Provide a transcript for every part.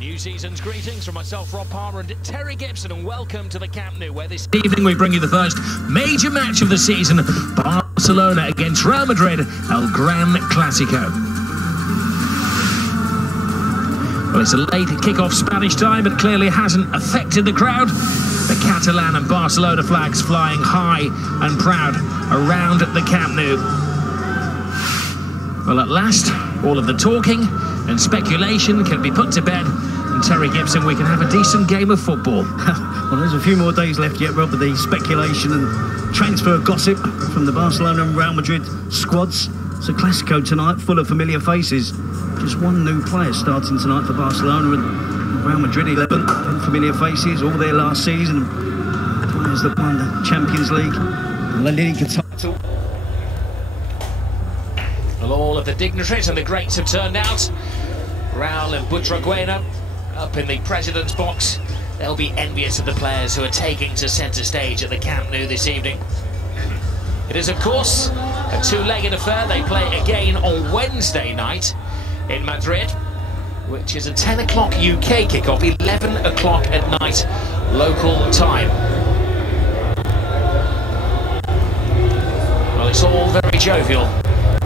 New season's greetings from myself, Rob Palmer, and Terry Gibson, and welcome to the Camp Nou, where this evening we bring you the first major match of the season, Barcelona against Real Madrid, El Gran Clásico. Well, it's a late kick-off Spanish time, but clearly hasn't affected the crowd. The Catalan and Barcelona flags flying high and proud around the Camp Nou. Well, at last, all of the talking and speculation can be put to bed, and Terry Gibson, we can have a decent game of football. Well, there's a few more days left yet, Rob, with the speculation and transfer gossip from the Barcelona and Real Madrid squads. It's a Clásico tonight, full of familiar faces. Just one new player starting tonight for Barcelona, and Real Madrid 11 familiar faces, all there last season. Players that won the Champions League, La Liga title. Well, all of the dignitaries and the greats have turned out. Raul and Butragueño up in the president's box. They'll be envious of the players who are taking to centre stage at the Camp Nou this evening. It is, of course, a two-legged affair. They play again on Wednesday night in Madrid, which is a 10 o'clock UK kickoff, 11 o'clock at night local time. Well, it's all very jovial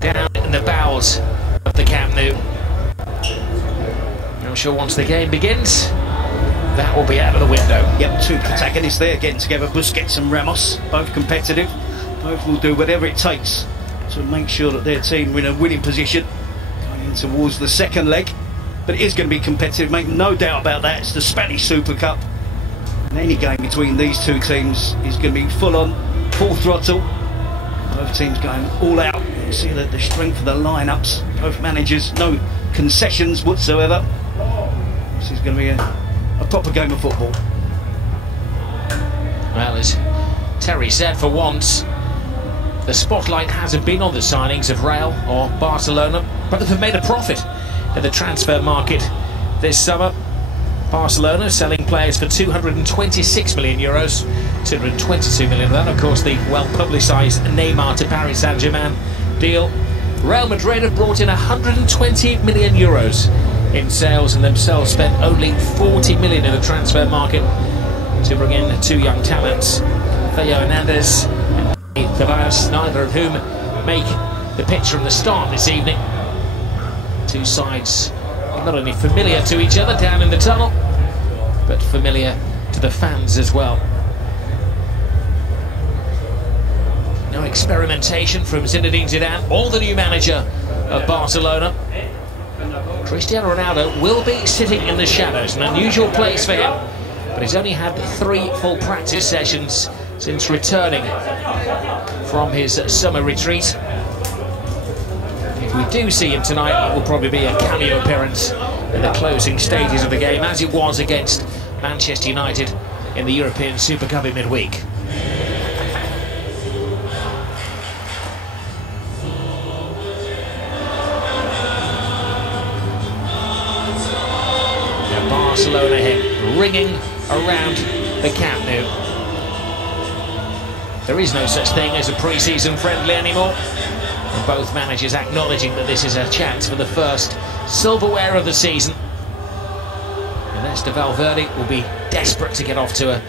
down in the bowels of the Camp Nou. I'm sure once the game begins, that will be out of the window. Yep, two protagonists there getting together, Busquets and Ramos, both competitive. Both will do whatever it takes to make sure that their team are in a winning position going in towards the second leg. But it is going to be competitive, make no doubt about that. It's the Spanish Supercup, and any game between these two teams is going to be full on, full throttle. Both teams going all out. You see the strength of the lineups, both managers, no concessions whatsoever. This is going to be a proper game of football. Well, as Terry said, for once the spotlight hasn't been on the signings of Real or Barcelona. Both have made a profit in the transfer market this summer. Barcelona selling players for 226 million euros, 222 million of that, of course, the well-publicised Neymar to Paris Saint-Germain deal. Real Madrid have brought in 120 million euros in sales, and themselves spent only 40 million in the transfer market to bring in two young talents, Theo Hernandez and Tavares, neither of whom make the pitch from the start this evening. Two sides not only familiar to each other down in the tunnel, but familiar to the fans as well. No experimentation from Zinedine Zidane, or the new manager of Barcelona. Cristiano Ronaldo will be sitting in the shadows, an unusual place for him, but he's only had 3 full practice sessions since returning from his summer retreat. If we do see him tonight, it will probably be a cameo appearance in the closing stages of the game, as it was against Manchester United in the European Super Cup in midweek. Barcelona hit ringing around the Camp Nou. There is no such thing as a pre-season friendly anymore, and both managers acknowledging that this is a chance for the first silverware of the season. Ernesto Valverde will be desperate to get off to a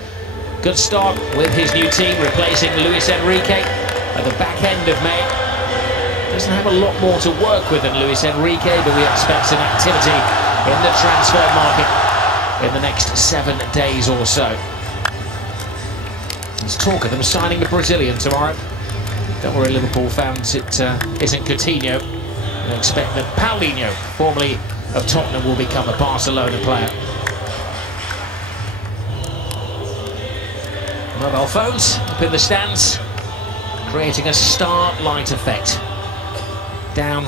good start with his new team, replacing Luis Enrique at the back end of May. Doesn't have a lot more to work with than Luis Enrique, but we expect some activity in the transfer market in the next 7 days or so. There's talk of them signing the Brazilian tomorrow. Don't worry, Liverpool fans, it isn't Coutinho. I expect that Paulinho, formerly of Tottenham, will become a Barcelona player. Mobile phones up in the stands, creating a starlight effect. Down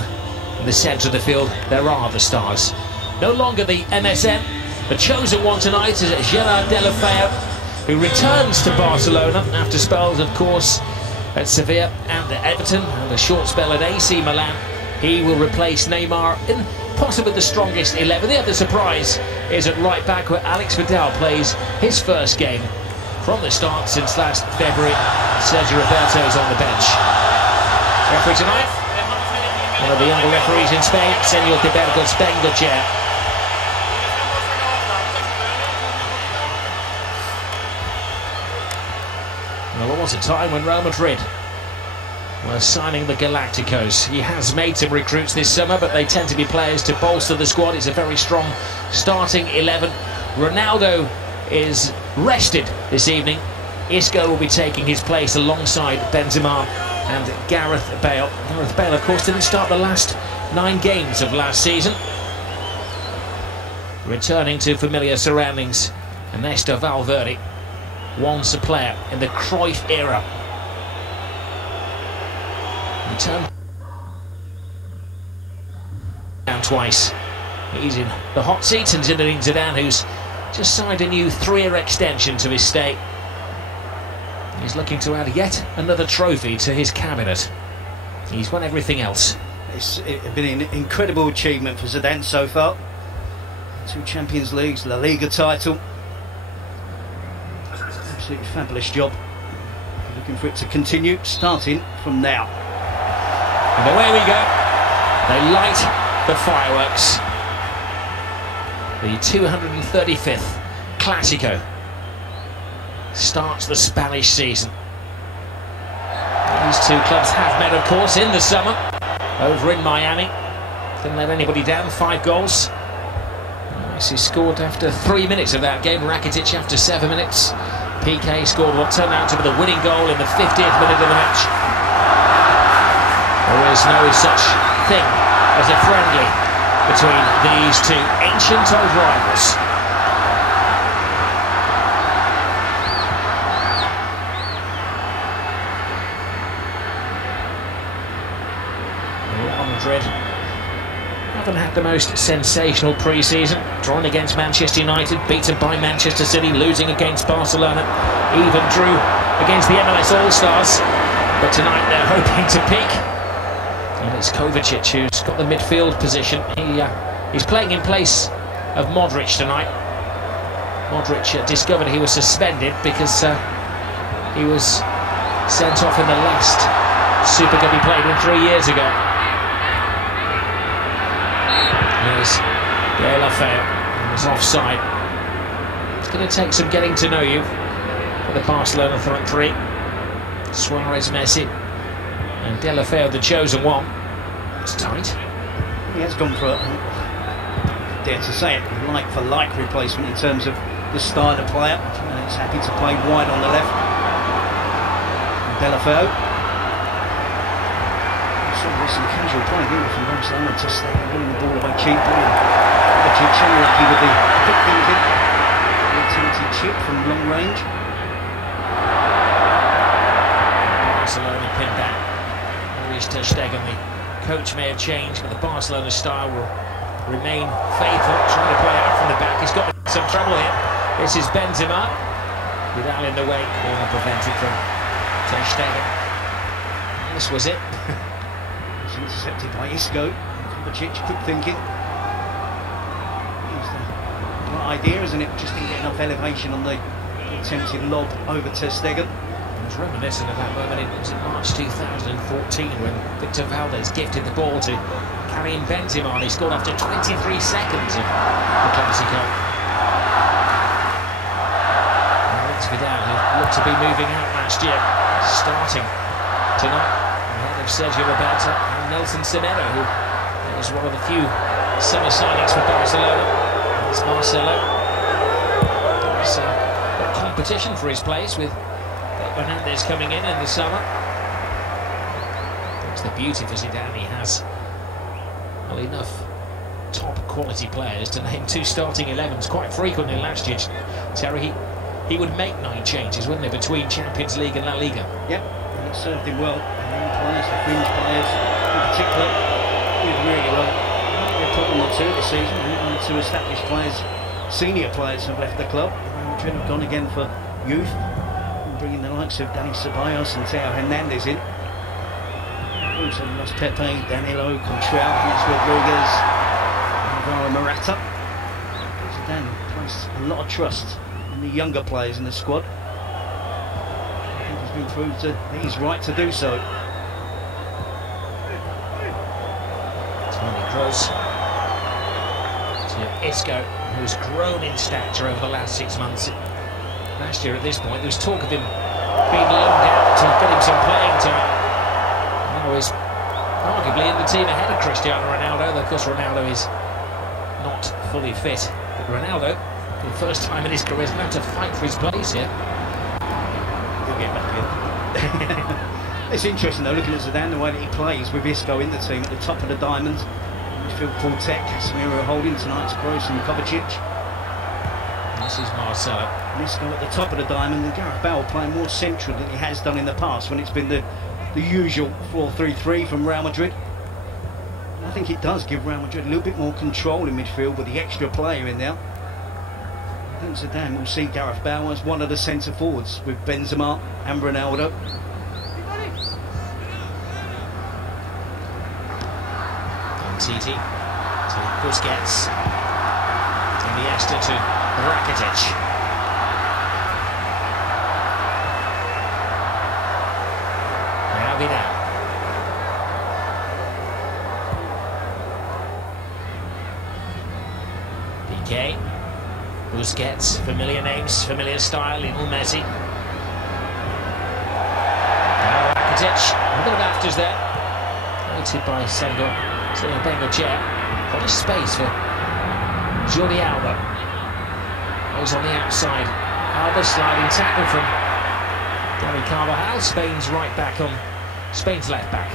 in the centre of the field, there are the stars. No longer the MSN. The chosen one tonight is Gerard Deulofeu, who returns to Barcelona after spells, of course, at Sevilla and at Everton, and a short spell at AC Milan. He will replace Neymar in possibly the strongest 11. The other surprise is at right back, where Alex Vidal plays his first game from the start since last February. Sergio Roberto is on the bench. Referee tonight, one of the younger referees in Spain, Senor de Burgos Bengochea. Well, there was a time when Real Madrid were signing the Galacticos. He has made some recruits this summer, but they tend to be players to bolster the squad. It's a very strong starting 11. Ronaldo is rested this evening. Isco will be taking his place alongside Benzema and Gareth Bale. Gareth Bale, of course, didn't start the last 9 games of last season. Returning to familiar surroundings, Ernesto Valverde, once a player in the Cruyff era. Return down twice. He's in the hot seat, and Zinedine Zidane, who's just signed a new 3-year extension to his stay. He's looking to add yet another trophy to his cabinet. He's won everything else. It's been an incredible achievement for Zidane so far. 2 Champions Leagues, La Liga title. Absolutely fabulous job. Looking for it to continue, starting from now. And away we go. They light the fireworks. The 235th Clásico starts the Spanish season. These 2 clubs have met, of course, in the summer over in Miami. Didn't let anybody down. 5 goals. Messi scored after 3 minutes of that game. Rakitic after 7 minutes. PK scored what turned out to be the winning goal in the 50th minute of the match. There is no such thing as a friendly between these 2 ancient old rivals. Real Madrid haven't had the most sensational pre-season, drawn against Manchester United, beaten by Manchester City, losing against Barcelona, even drew against the MLS All-Stars, but tonight they're hoping to peak. And it's Kovacic who's got the midfield position. He's playing in place of Modric tonight. Modric discovered he was suspended because he was sent off in the last Supercup he played in 3 years ago. Here's De La Feu, and was offside. It's going to take some getting to know you for the Barcelona front 3. Suarez, Messi, and De La Feu, the chosen one. It's tight. He has gone for, dare to say it, like-for-like replacement in terms of the style of player. And he's happy to play wide on the left. De La Feu. Some casual play here from Barcelona to stay winning the ball away cheaply. Kovacic unlucky with the quick thinking. Attempted chip from long range. Barcelona pinned that. Maurice ter Stegen, the coach may have changed, but the Barcelona style will remain faithful. Trying to play out from the back. He's got some trouble here. This is Benzema. Vidal in the way. Corner prevented from ter Stegen. This was it. Intercepted by Isco. Kovacic, quick thinking. It's the right idea, isn't it? Just didn't get enough elevation on the attempted lob over ter Stegen. It was reminiscent of that moment in March 2014 when Victor Valdez gifted the ball to Karim Benzema, and he scored after 23 seconds of the Clásico. Now it's Vidal, who looked to be moving out last year, starting tonight. Sergio Roberto and Nelson Semedo, who was one of the few summer signings for Barcelona. It's Marcelo. There's got competition for his place with Hernandez coming in the summer. That's the beauty for Zidane. He has enough top quality players to name 2 starting 11s quite frequently last year. Terry, he would make 9 changes, wouldn't he, between Champions League and La Liga? Yep, and it served him well. Players, the fringe players in particular, did really well. A problem or 2 this season. 1 or 2 established players, senior players, have left the club. Madrid have gone again for youth, bringing the likes of Dani Ceballos and Theo Hernandez in. Also lost Pepe, Danilo, Contral, Luis Rodriguez, Alvaro Morata. Zidane placed a lot of trust in the younger players in the squad. He's been proved that he's right to do so. Gross to Isco, who's grown in stature over the last 6 months. Last year at this point there was talk of him been loaned out to get him some playing time. Now he's arguably in the team ahead of Cristiano Ronaldo, though of course Ronaldo is not fully fit. But Ronaldo, for the first time in his career, is going to have to fight for his place here. He'll get back in. It's interesting though, looking at Zidane, the way that he plays with Isco in the team at the top of the diamond. Midfield quartet, Casemiro holding tonight's Kroos and Kovacic. This is Marcelo. Isco at the top of the diamond, and Gareth Bale playing more central than he has done in the past when it's been the usual 4-3-3 from Real Madrid. I think it does give Real Madrid a little bit more control in midfield with the extra player in there. I think Zidane will see Gareth Bale as one of the centre forwards with Benzema and Ronaldo. Titi to Busquets, Iniesta to Rakitic. Now Vidal. PK, Busquets, familiar names, familiar style, Lionel Messi. Now Rakitic, a bit of afters there, noted by Senghor. Sitting on Bengochea, got a space for Jordi Alba. Goes on the outside. Alba sliding tackle from Dani Carvajal. Spain's right back on Spain's left back.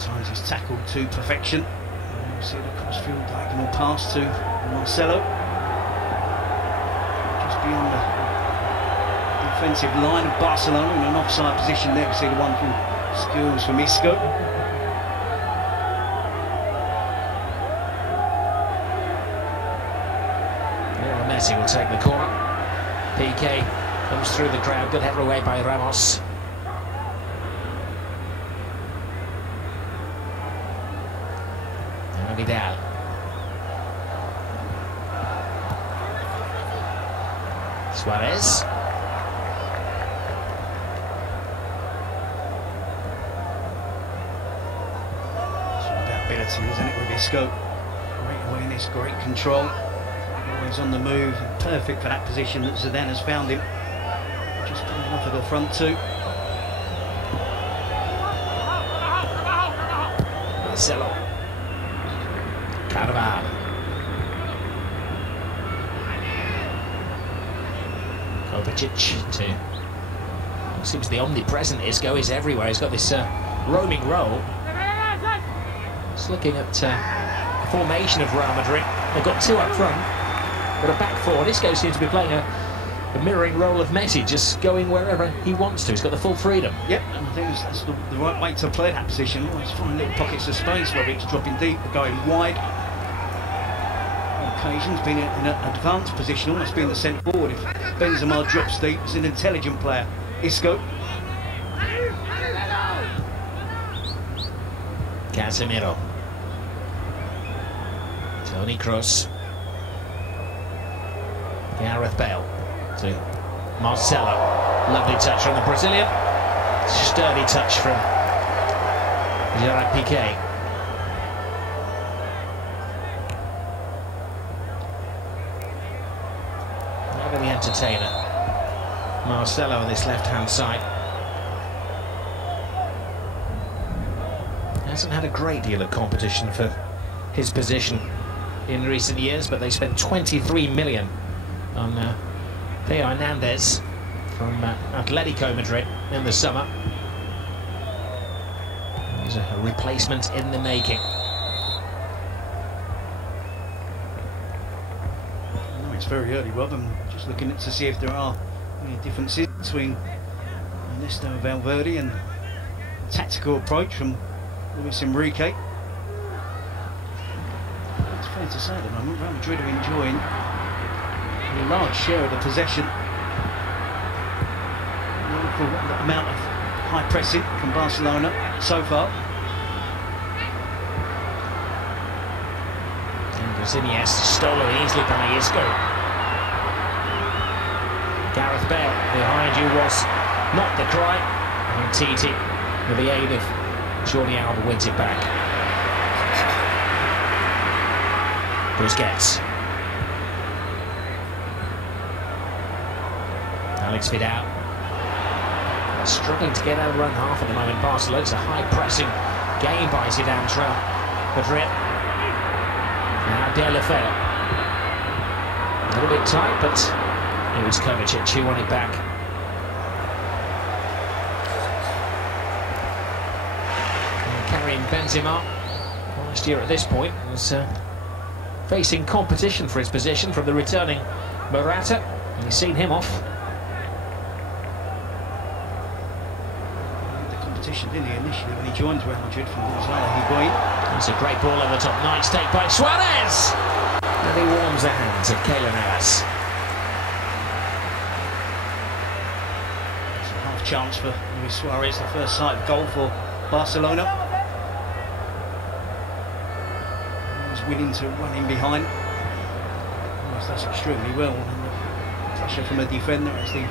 Times he's tackled to perfection. And you see the crossfield diagonal pass to Marcelo. Just beyond the defensive line of Barcelona in an offside position there. We see the wonderful skills from Isco. Messi will take the corner. PK comes through the crowd. Good header away by Ramos. Now Vidal. Suarez. It's all about ability, isn't it, with Isco? Great awareness, great control. Always on the move, perfect for that position that Zidane has found him. Just putting off of the front two. Marcelo. Carvajal. Kovacic to... Seems the omnipresent Isco is everywhere. He's got this roaming role. Just looking at the formation of Real Madrid. They've got two up front. But a back four, Isco seems to be playing a mirroring role of Messi, just going wherever he wants to. He's got the full freedom. Yep, and I think that's the right way to play that position. Always find little pockets of space, whether it's dropping deep or going wide. On occasions, being in an advanced position, almost being the centre forward. If Benzema drops deep, it's an intelligent player. Isco. Casemiro. Toni Kroos. Gareth Bale to Marcelo. Lovely touch from the Brazilian. Sturdy touch from Gerard Piqué. Never the entertainer. Marcelo on this left-hand side. Hasn't had a great deal of competition for his position in recent years, but they spent 23 million on Theo Hernandez from Atletico Madrid in the summer. He's a replacement in the making. No, it's very early, Rob. I'm just looking to see if there are any differences between Ernesto Valverde and the tactical approach from Luis Enrique. It's fair to say at the moment Real Madrid are enjoying a large share of the possession. Wonderful amount of high pressing from Barcelona so far. And Iniesta stolen easily by Isco. Gareth Bale behind you was not the cry. And Titi, with the aid of Jordi Alba, wins it back. Busquets. Alex Vidal. Struggling to get out of their own half at the moment, Barcelona. It's a high-pressing game by Zidane's Real Madrid. Now De La Fea. A little bit tight, but it was Kovacic who won it back. And carrying Benzema, last year at this point, was facing competition for his position from the returning Morata, and he's seen him off. Didn't he, initially when he joined Real Madrid from Barcelona? It's a great ball over the top. Nice take by Suarez, and he warms the hands of Keylor Navas. It's a half chance for Luis Suarez, the first sight of goal for Barcelona. He's willing to run in behind. That's extremely well. And the pressure from a defender has the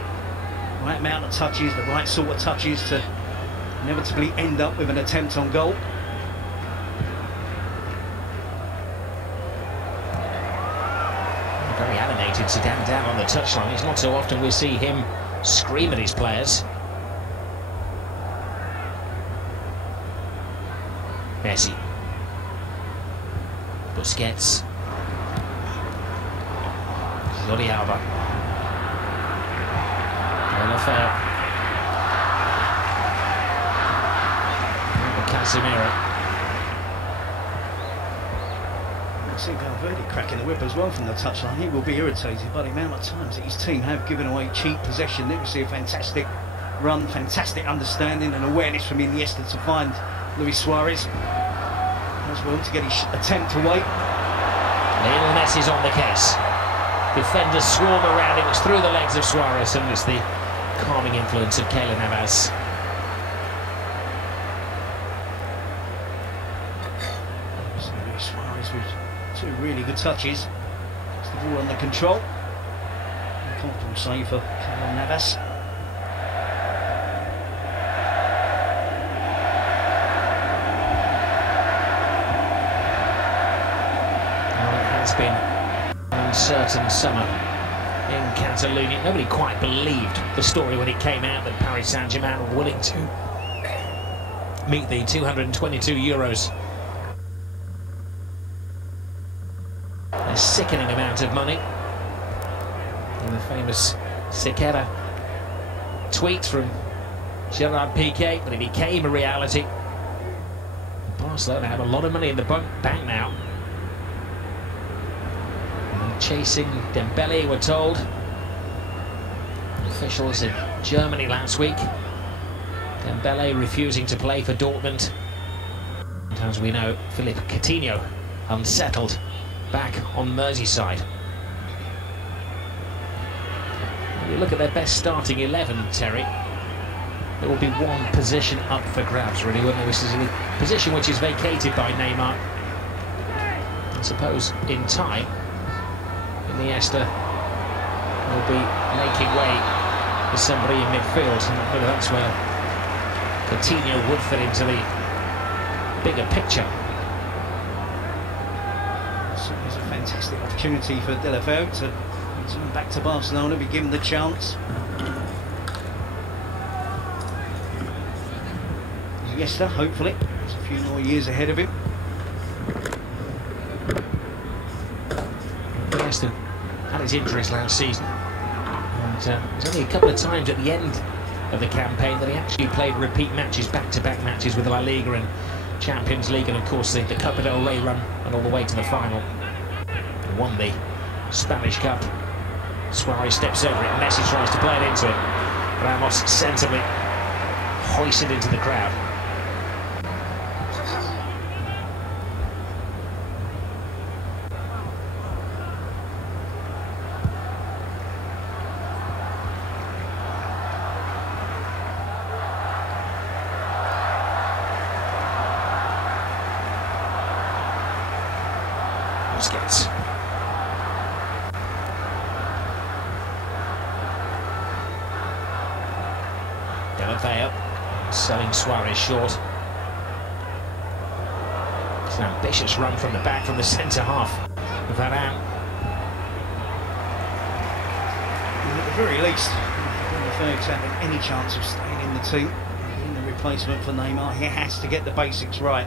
right amount of touches, the right sort of touches to inevitably end up with an attempt on goal. Very animated, Zidane down on the touchline. It's not so often we see him scream at his players. Messi. Busquets. Jordi Alba. De La Fea. Casemiro. I see Valverde cracking the whip as well from the touchline. He will be irritated by the amount of times that his team have given away cheap possession. There we see a fantastic run, fantastic understanding and awareness from Iniesta to find Luis Suarez as well to get his attempt away. Lionel Messi's on the case. Defenders swarm around him. It's through the legs of Suarez, and it's the calming influence of Keylor Navas. Suarez with two really good touches. Gets the ball under control. A comfortable save for Keylor Navas. Well, it has been an uncertain summer in Catalonia. Nobody quite believed the story when it came out that Paris Saint-Germain were willing to meet the €222. A sickening amount of money. And the famous Sequeira tweet from Gerard Piqué, but it became a reality. Barcelona have a lot of money in the bank now. And chasing Dembele, we're told. Officials in Germany last week. Dembele refusing to play for Dortmund. And as we know, Philippe Coutinho unsettled back on Merseyside. When you look at their best starting 11, Terry, there will be one position up for grabs, really, wouldn't there? This is a position which is vacated by Neymar. I suppose in time, Iniesta will be making way for somebody in midfield, and whether that's where Coutinho would fit into the bigger picture. It's a fantastic opportunity for De La Fea to return back to Barcelona, be given the chance. Iniesta, hopefully, there's a few more years ahead of him. Iniesta had his injuries last season, and there's only a couple of times at the end of the campaign that he actually played repeat matches, back-to-back matches with La Liga and Champions League, and of course the Copa del Rey run, and all the way to the final. He won the Spanish Cup. Suarez steps over it, Messi tries to play it into it. Ramos sensibly hoisted into the crowd. Busquets. De La Fea selling Suarez short. It's an ambitious run from the back, from the centre half of that out. And at the very least, Ferg's having any chance of staying in the team, being the replacement for Neymar, he has to get the basics right.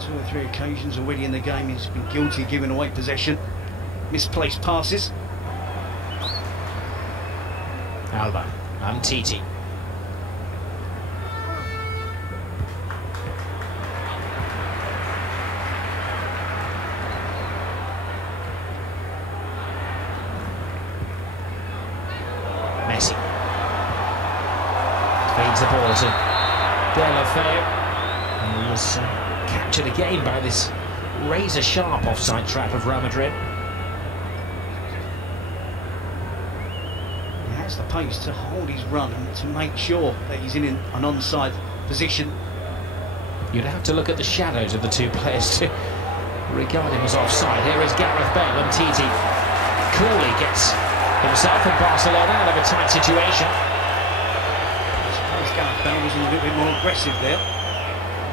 2 or 3 occasions already in the game he's been guilty of giving away possession, misplaced passes. Alba, Titi. Messi feeds the ball to Deulofeu. He was captured again by this razor-sharp offside trap of Real Madrid. He has the pace to hold his run and to make sure that he's in an onside position. You'd have to look at the shadows of the two players to regard him as offside. Here is Gareth Bale, and Titi coolly gets himself and Barcelona out of a tight situation. Gareth Bale was a little bit more aggressive there.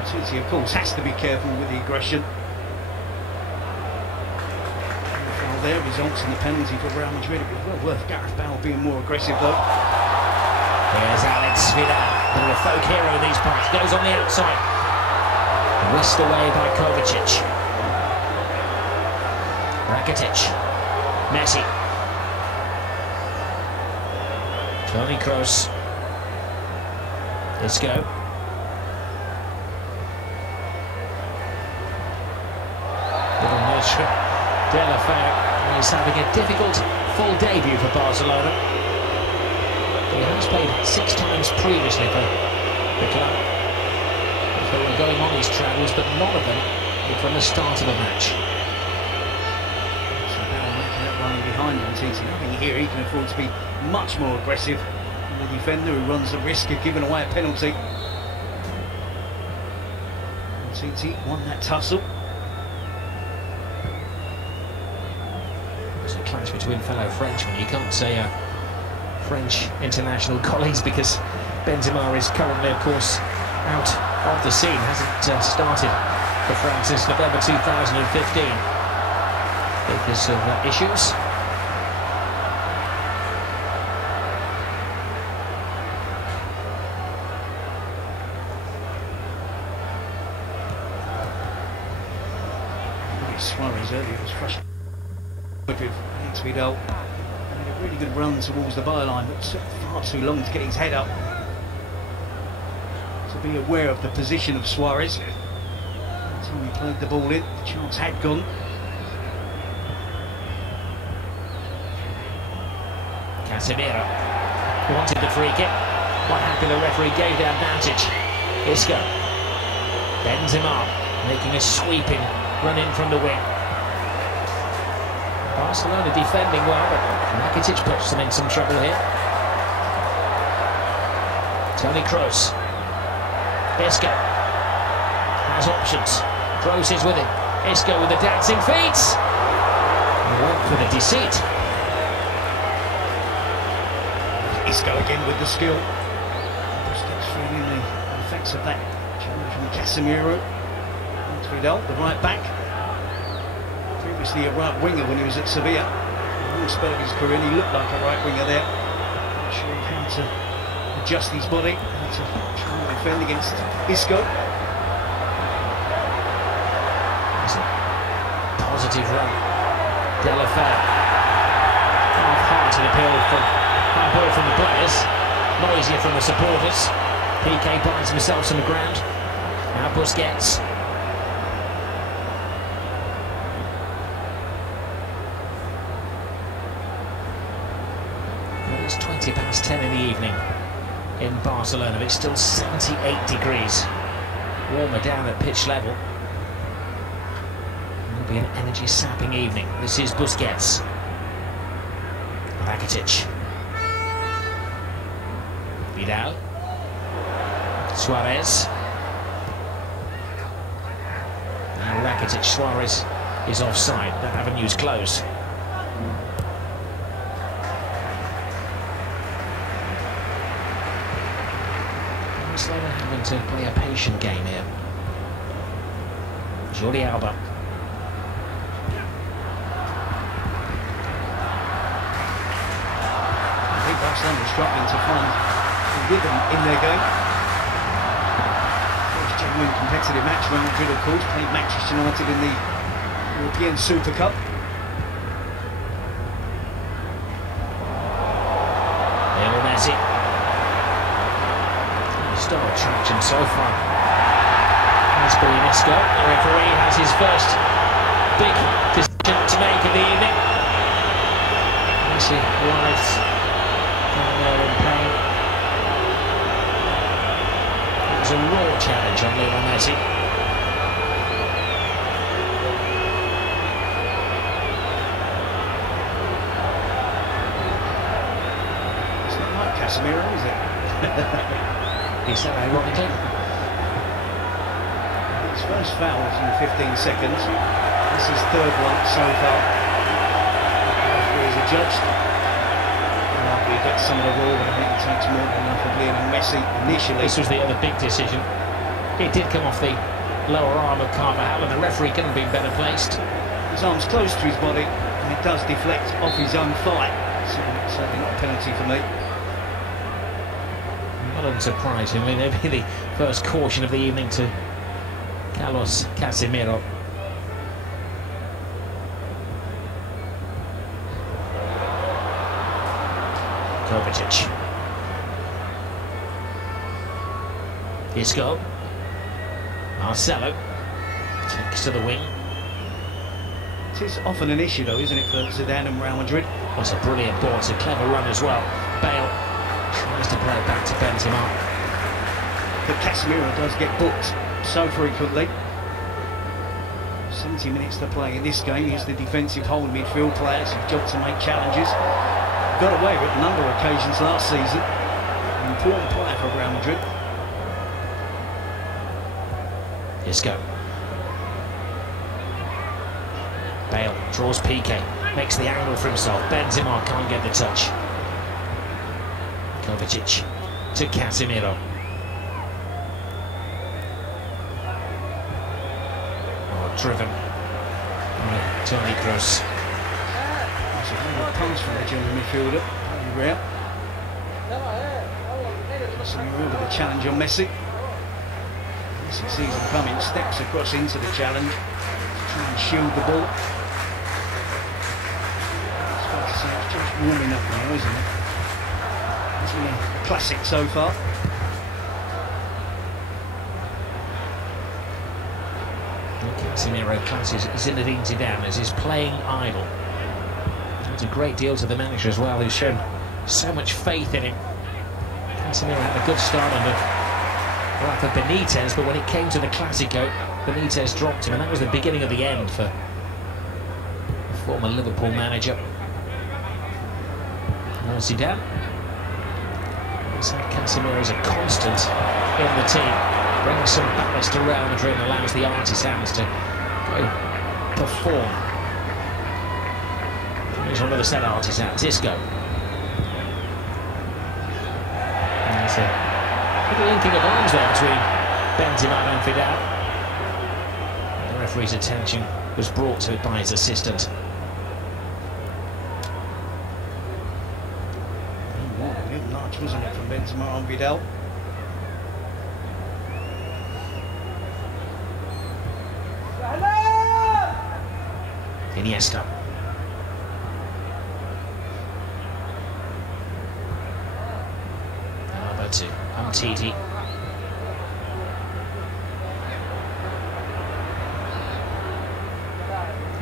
Titi, of course, has to be careful with the aggression. The foul there results in the penalty for Real Madrid. It was well worth Gareth Bale being more aggressive, though. Here's Alex Vidal, the folk hero in these parts, goes on the outside. Whisked away by Kovacic. Rakitic. Messi. Toni Kroos. Isco. Little nudge from Deulofeu. He's having a difficult full debut for Barcelona. He has played 6 times previously for the club. They were going on his travels, but none of them were from the start of the match. So now making that running behind him, Titi. I think here he can afford to be much more aggressive than the defender who runs the risk of giving away a penalty. And Titi won that tussle. There's a clash between fellow Frenchmen. You can't say French international colleagues because Benzema is currently, of course, out of the scene. Hasn't started for France since November 2015 because of issues. Suarez earlier was frustrated with Alex Vidal. Made a really good run towards the byline, but took far too long to get his head up. To be aware of the position of Suarez. By the time he played the ball in, the chance had gone. Casemiro wanted the free kick. Quite happy the referee gave the advantage. Isco. Benzema making a sweeping run in from the wing. Barcelona defending well, but Rakitic puts them in some trouble here. Toni Kroos. Isco has options. Kroos is with him. Isco with the dancing feet. Went for the deceit. Isco again with the skill. Busquets feeling the effects of that challenge from Casemiro. Vidal, the right back. Previously a right winger when he was at Sevilla. A long spell of his career, and he looked like a right winger there. Not sure how to adjust his body, how to try and defend against Isco. It's a positive run. Deulofeu. Half-hearted appeal from the players. Noisier from the supporters. PK finds himself on the ground. Now Busquets. It's 20 past 10 in the evening in Barcelona. It's still 78 degrees. Warmer down at pitch level. It'll be an energy-sapping evening. This is Busquets. Rakitic. Vidal. Suarez. And Rakitic. Suarez is offside. That avenue's closed. Barcelona having to play a patient game here. Jordi Alba. I think Barcelona struggling to find the rhythm in their game. First genuine competitive match. Real Madrid, of course, played Manchester United in the European Super Cup. Messi. Still attraction so far. As for UNESCO, the referee has his first big decision to make of the evening. Messi arrives down there in pain. It was a raw challenge on Lionel Messi. Casemiro, is it? He said ironically. His first foul in 15 seconds. This is third one so far. Referees are judged. We get some of the raw, but I think it takes more than enough of Lionel Messi initially. This was the other big decision. It did come off the lower arm of Carvajal, and the referee couldn't have been better placed. His arm's close to his body, and it does deflect off his own thigh. Certainly not a penalty for me. Not unsurprisingly, maybe the first caution of the evening to Carlos Casemiro. Kovacic. Isco. Marcelo takes to the wing. It is often an issue though, isn't it, for Zidane and Real Madrid? That's a brilliant ball, it's a clever run as well. Bale tries to play it back to Benzema. But Casemiro does get booked so frequently. 70 minutes to play in this game. He's the defensive whole midfield player. It's his job to make challenges. Got away with it a number of occasions last season. An important player for Real Madrid. Isco. Bale draws Piqué, makes the angle for himself. Benzema can't get the touch. Kovacic to Casemiro. Oh, driven by Toni Kroos. That's a very good pass from the general midfielder. Very rare. Casemiro with a challenge on Messi. Messi sees him coming, steps across into the challenge to try and shield the ball. It's fair to say it's just warming up now, isn't it? It's been a classic so far. Casemiro classes Zinedine Zidane as his playing idol. It's a great deal to the manager as well, who's shown so much faith in him. Casemiro had a good start under Rafa Benitez, but when it came to the Clásico, Benitez dropped him, and that was the beginning of the end for the former Liverpool manager. Now Zidane. Casemiro is a constant in the team, brings some ballast to Real Madrid and allows the artisans to go perform. Here's one of the set artisans, Isco. There's a little linking of arms there between Benzema and Vidal. The referee's attention was brought to it by his assistant. Wasn't it, from Benzema and Vidal? Iniesta. Alaba to Umtiti.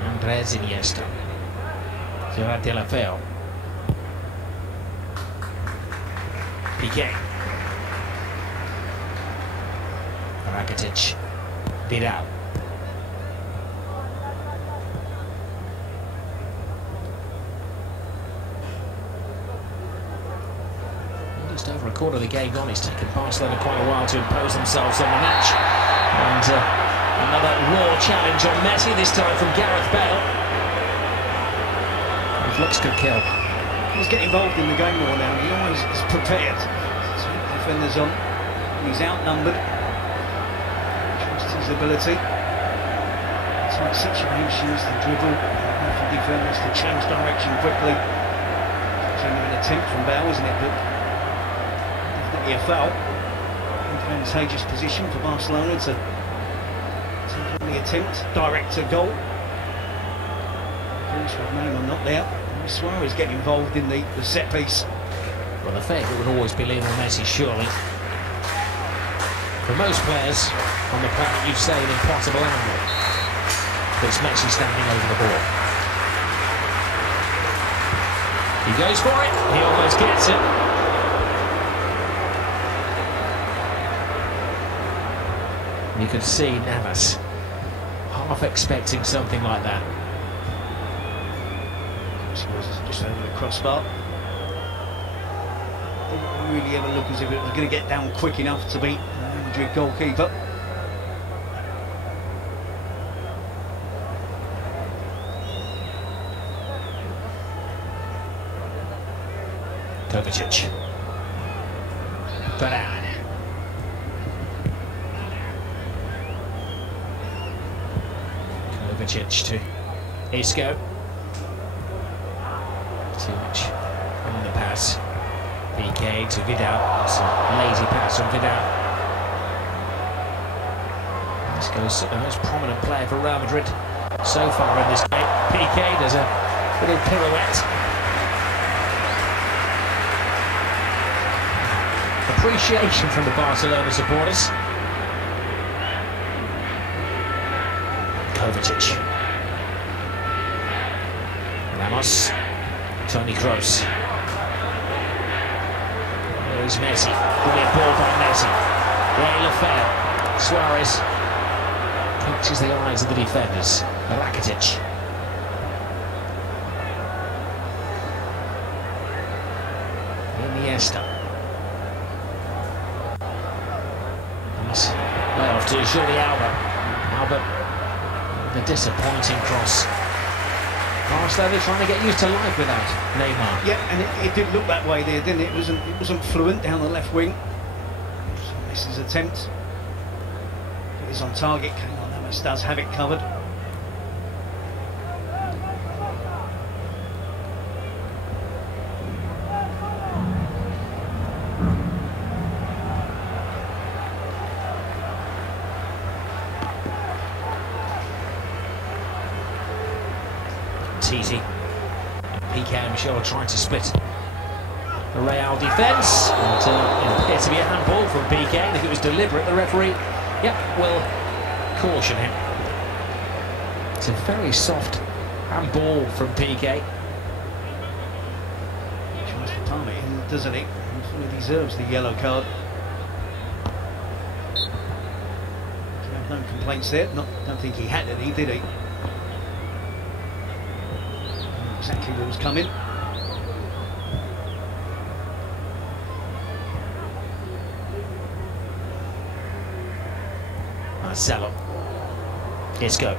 Andres Iniesta. Gerard Deulofeu. Piqué. Rakitic. Vidal. Just over a quarter of the game gone. It's taken Barcelona quite a while to impose themselves on the match. And another raw challenge on Messi, this time from Gareth Bale. His looks could kill. He's getting involved in the game more now. He always is prepared to keep defenders on. He's outnumbered. Trusts his ability. Tight situations, the dribble, for defenders to change direction quickly. Genuine attempt from Bale, isn't it? But be a foul. Advantageous position for Barcelona to take on the attempt, direct to goal. Name not there. Suarez getting involved in the set piece. Well, the favourite would always be Lionel Messi, surely. For most players on the planet, you'd say an impossible angle. But it's Messi standing over the ball. He goes for it. He almost gets it. You could see Navas half expecting something like that. Just over the crossbar. Didn't really ever look as if it was going to get down quick enough to beat the Madrid goalkeeper. Kovacic. Varane. Kovacic to Isco. Too much on the pass. PK to Vidal. That's a lazy pass on Vidal. Isco's the most prominent player for Real Madrid so far in this game. PK does a little pirouette. Appreciation from the Barcelona supporters. Kovacic. Ramos. Toni Kroos. There's Messi. Brilliant ball by Messi. Ray Lafayette. Suarez catches the eyes of the defenders. Rakitic. Iniesta. Nice lay off to Jordi Alba. Alba, the disappointing cross. Barcelona trying to get used to life without Neymar. Yeah, and it did look that way there, didn't it? It wasn't fluent down the left wing. So Messi's attempt. It is on target. Keylor Navas does have it covered. Easy. PK and Michel are trying to split the Real defence. And it appeared to be a handball from PK. And if it was deliberate, the referee, will caution him. It's a very soft handball from PK. He tries to palm it in, doesn't he? He fully deserves the yellow card. No complaints there. Don't think he had any, did he? Exactly what was coming. Marcelo. Isco.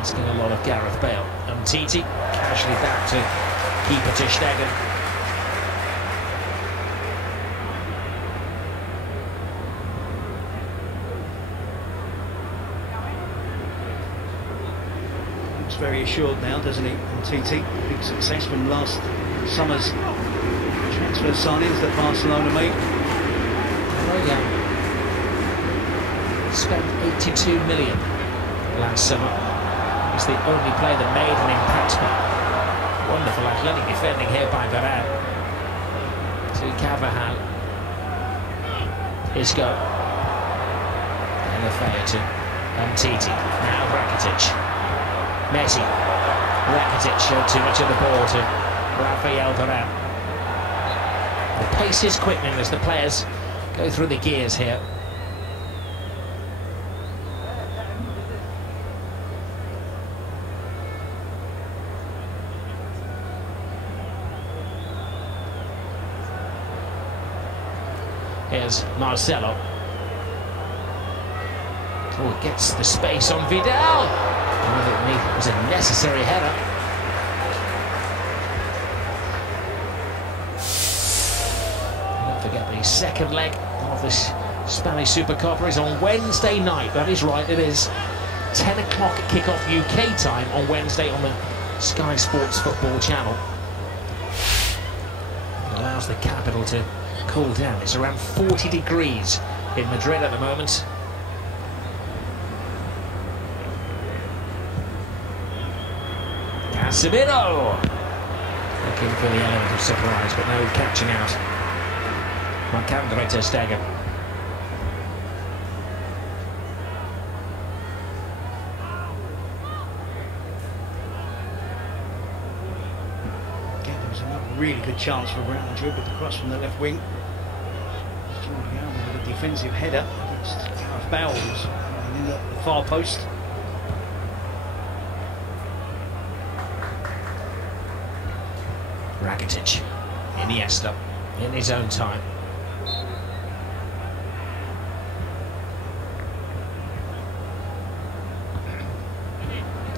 Asking a lot of Gareth Bale. And Titi casually back to keeper ter Stegen. Very assured now, doesn't he? And TT, big success from last summer's transfer signings that Barcelona made. Oh yeah. Spent 82 million last summer. He's the only player that made an impact. Wonderful athletic defending here by Varane. To Carvajal. Isco. And Lafayette to Titi. Now Rakitic. Messi. Rakitic showed too much of the ball to Rafael Varane. The pace is quickening as the players go through the gears here. Here's Marcelo. Oh, gets the space on Vidal. It was a necessary header. Don't forget the second leg of this Spanish Supercup is on Wednesday night. That is right, it is 10 o'clock kick-off UK time on Wednesday on the Sky Sports Football channel. allows the capital to cool down. It's around 40 degrees in Madrid at the moment. Casemiro! Looking for the element of surprise, but no catching out. Marc-Andre ter Stegen. Again, there was another really good chance for Real Madrid with the cross from the left wing. Jordi Alba with a defensive header against Gareth Bowles in the far post. Rakitic, Iniesta, in his own time.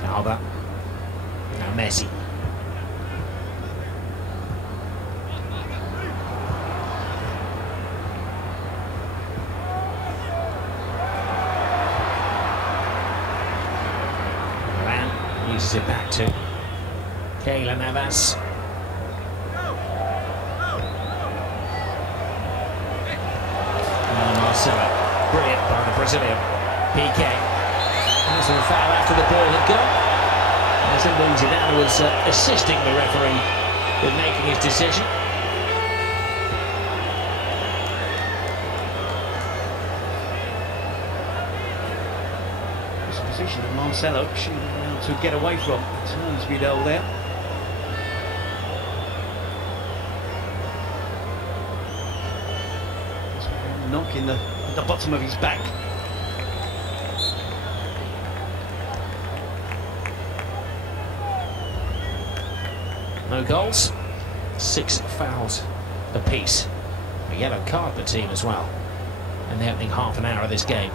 Alba, now Messi. Varane uses it back to Keylor Navas. Brilliant by the Brazilian. PK. There's a foul after the ball had gone. As Zidane was assisting the referee with making his decision. It's a position that Marcelo should be able to get away from. Turns Vidal there. Knock in the bottom of his back. No goals, 6 fouls apiece. A yellow card per team as well in the opening half an hour of this game.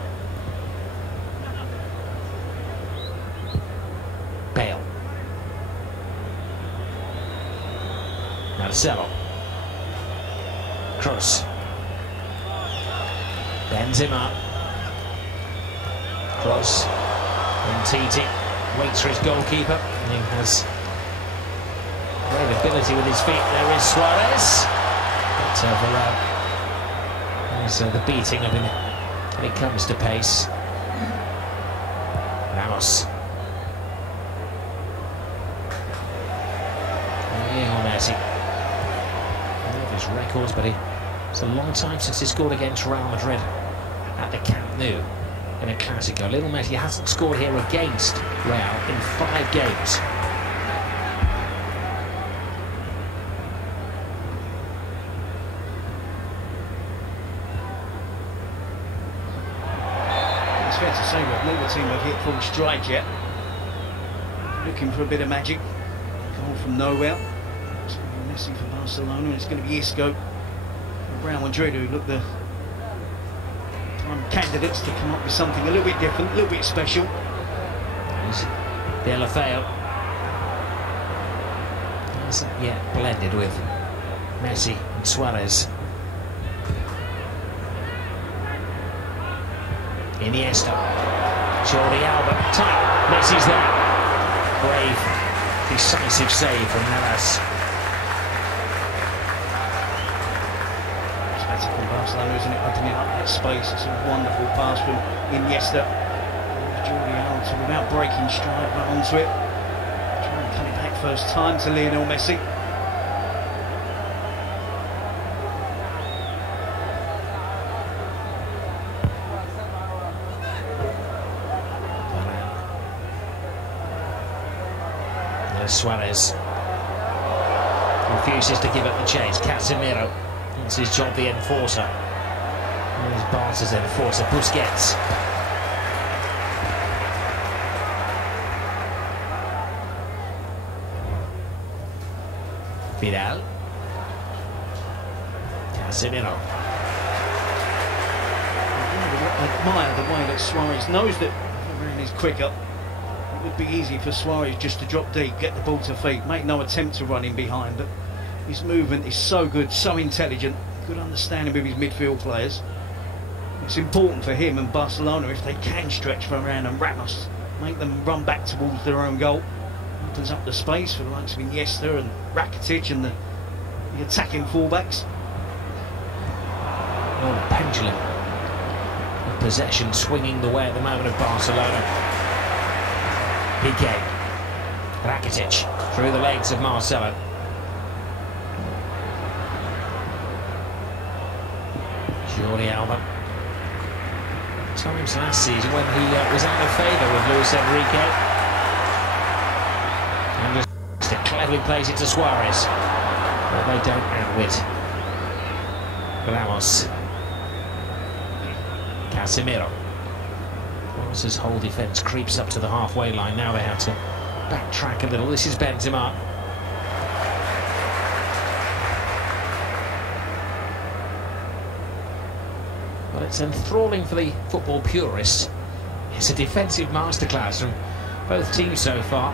Bale. Marcelo. Kroos. Benzema. Kroos. And Titi waits for his goalkeeper. And he has great ability with his feet. There is Suarez. But Varane is the beating of him when it comes to pace. Ramos. Lionel Messi. All of his records, but it's a long time since he scored against Real Madrid at the Camp Nou in a Clasico. Lionel Messi hasn't scored here against Real in 5 games. It's fair to say that neither team have hit full stride yet. Looking for a bit of magic. Goal from nowhere. It's Messi for Barcelona, and it's going to be Isco for Real Madrid, who look the prime candidates to come up with something a little bit different, a little bit special. Deulofeu hasn't yet blended with Messi and Suarez. Iniesta, Jordi Alba, tight. Messi's there. Brave, decisive save from Navas. It's from Barcelona, isn't it? Opening up that space. It's a wonderful pass from Iniesta. Jordi Alba, without breaking stride, right onto it. Trying to cut it back first time to Lionel Messi. Suarez refuses to give up the chase. Casemiro, it's his job, the enforcer. Here's Barca's enforcer, Busquets. Vidal. Casemiro. I admire the way that Suarez knows that Varane is quicker. It would be easy for Suarez just to drop deep, get the ball to feet, make no attempt to run in behind, but his movement is so good, so intelligent, good understanding with his midfield players. It's important for him and Barcelona if they can stretch Varane and Ramos, make them run back towards their own goal. Opens up the space for the likes of Iniesta and Rakitic and the the attacking fullbacks. Oh, the pendulum of possession swinging the way at the moment of Barcelona. Piqué, Rakitic through the legs of Marcelo. Jordi Alba. Times last season when he was out of favour with Luis Enrique. And just cleverly plays it to Suarez. But they don't outwit Ramos. Casemiro. Barca's whole defence creeps up to the halfway line. Now they have to backtrack a little. This is Benzema. Well, it's enthralling for the football purists. It's a defensive masterclass from both teams so far.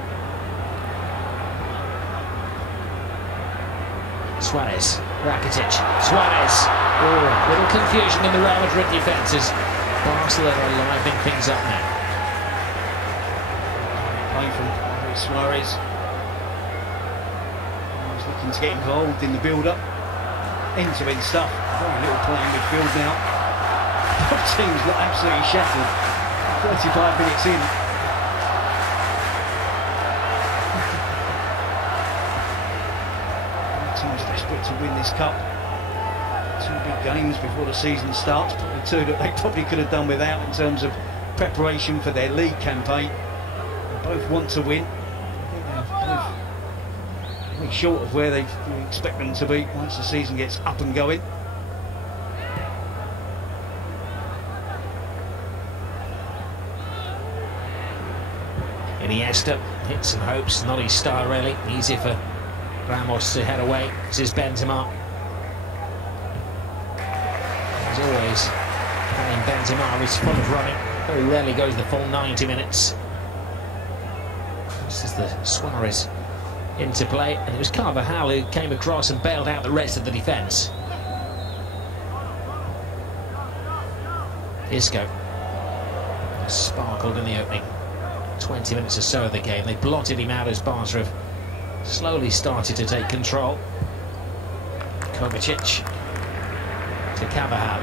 Suarez, Rakitic, Suarez. Oh, little confusion in the Real Madrid defences. Barcelona are livening things up now. Playing from Suarez. He's looking to get involved in the build-up. End-to-end stuff. Very little playing midfield now. Both teams look absolutely shattered. 35 minutes in. Both teams desperate to win this cup. Two big games before the season starts. Probably two that they probably could have done without in terms of preparation for their league campaign. They both want to win. I think they're both really short of where they expect them to be once the season gets up and going. Iniesta hits and hopes, not his style really. Easy for Ramos to head away. This is Benzema. As always, playing Benzema is full of running. Very rarely goes the full 90 minutes. This is the Suarez into play, and it was Carvajal who came across and bailed out the rest of the defence. Isco sparkled in the opening 20 minutes or so of the game. They blotted him out as Barca have slowly started to take control. Kovacic to Carvajal.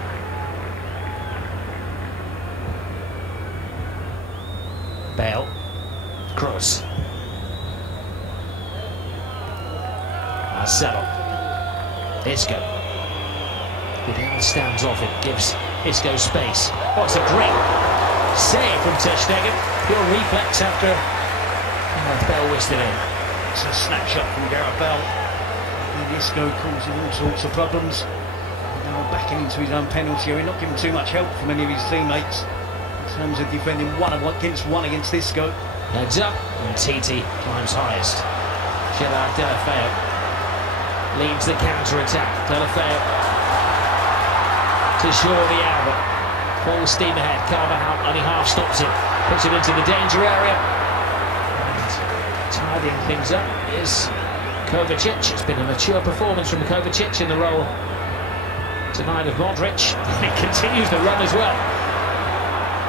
Bale. Cross. Marcelo. Isco. Vidal stands off it, gives Isco space. What's a great save from Ter Stegen. Pure reflex after Bale whisked it in. It's a snapshot from Gareth Bale. And Isco causing all sorts of problems. Now backing into his own penalty area, not giving too much help from any of his teammates in terms of defending one against Isco. Heads up, and Titi climbs highest. Gerard Deulofeu leads the counter-attack. Deulofeu to Jordi Alba. Full steam ahead. Carvajal only half stops it. Puts it into the danger area. And tidying things up is Kovacic. It's been a mature performance from Kovacic in the role tonight of Modric. He continues the run as well.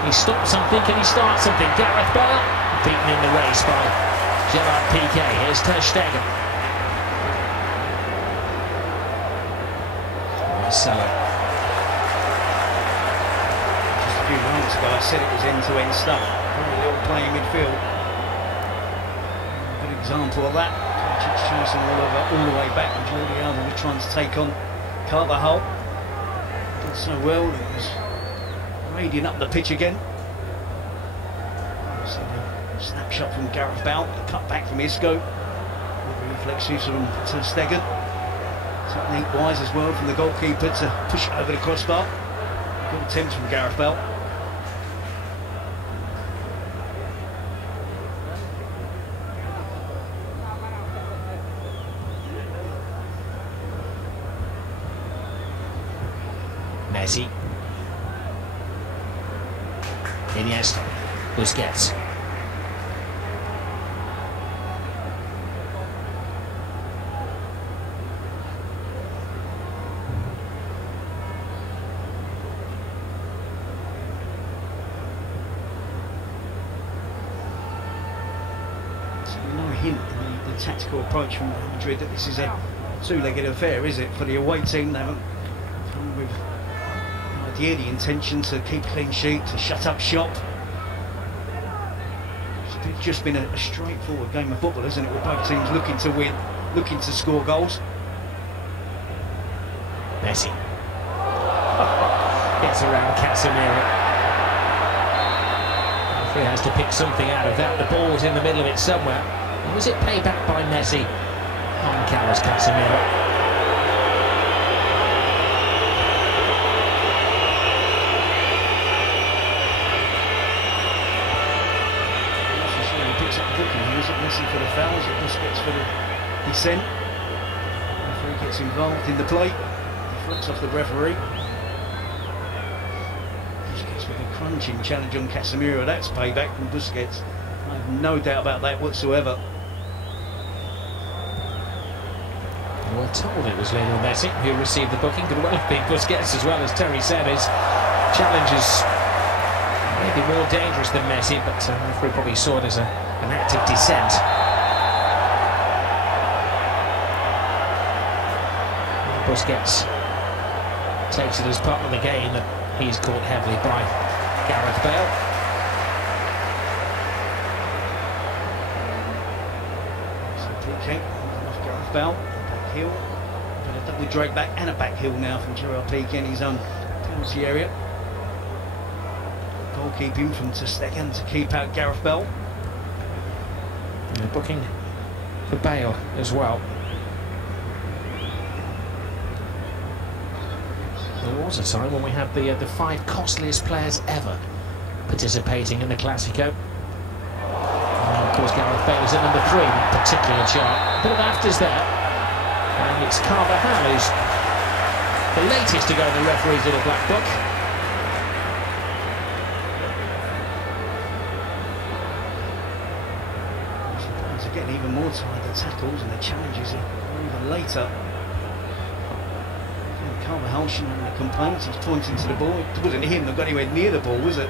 He stops something, can he start something? Gareth Bale beaten in the race by Gerard Piqué. Here's Ter Stegen. Marcelo. Just a few moments ago I said it was end-to-end stuff. Very little playing midfield. A good example of that. Kovacic chasing all the way back, and Jordi Alba was trying to take on Carvajal. Did so well, it was radiant up the pitch again. Snapshot from Gareth Bale, cut back from Isco. Reflexes from Ter Stegen. Technique wise as well from the goalkeeper to push it over the crossbar. Good attempt from Gareth Bale. Messi. Iniesta. Busquets. No hint in the tactical approach from Real Madrid that this is a two-legged affair, is it, for the away team? They haven't come with the idea, the intention to keep a clean sheet, to shut up shop. It's just been a straightforward game of football, isn't it, with both teams looking to win, looking to score goals. Messi gets around Casemiro. He has to pick something out of that. The ball's in the middle of it somewhere. Was it payback by Messi on Carlos Casemiro? He picks up the booking. He was at Messi for the fouls, at Busquets for the descent. The referee gets involved in the play. He flicks off the referee. Busquets with a crunching challenge on Casemiro. That's payback from Busquets. I have no doubt about that whatsoever. We're told it was Lionel Messi who received the booking. Could well have been Busquets as well, as Terry said. His challenge is maybe more dangerous than Messi, but the referee probably saw it as an act of dissent. Busquets takes it as part of the game that he's caught heavily by Gareth Bale. So PK off Gareth Bale. Hill, but a double drag back and a back heel now from Gerard Piqué in his own penalty area. Goalkeeping from Ter Stegen to keep out Gareth Bale. And booking for Bale as well. There was a time when we had the 5 costliest players ever participating in the Classico. And of course Gareth Bale is at number 3 in that particular chart. A bit of afters there. And it's Carvajal who's the latest to go in the referee's little black book. Sometimes they're getting even more tired. The tackles and the challenges are even later. And Carvajal shouldn't have any complaints. He's pointing to the ball. It wasn't him that got anywhere near the ball, was it?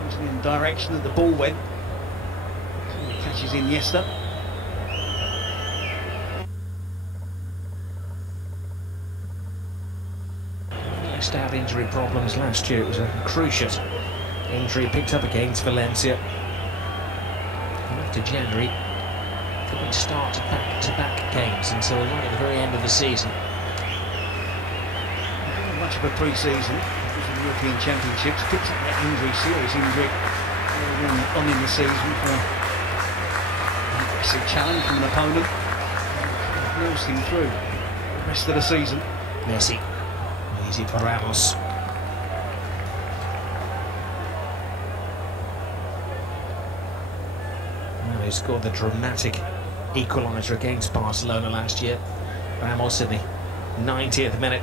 Pointing in the direction that the ball went. He catches Iniesta. Had injury problems last year. It was a cruciate injury picked up against Valencia. And after January, couldn't start back-to-back games until right at the very end of the season. Not much of a pre-season because of the European Championships. Picked up that injury, serious injury, on in the season for an aggressive challenge from an opponent. Forced him through the rest of the season. Messi. Easy for Ramos. Well, he scored the dramatic equaliser against Barcelona last year. Ramos in the 90th minute.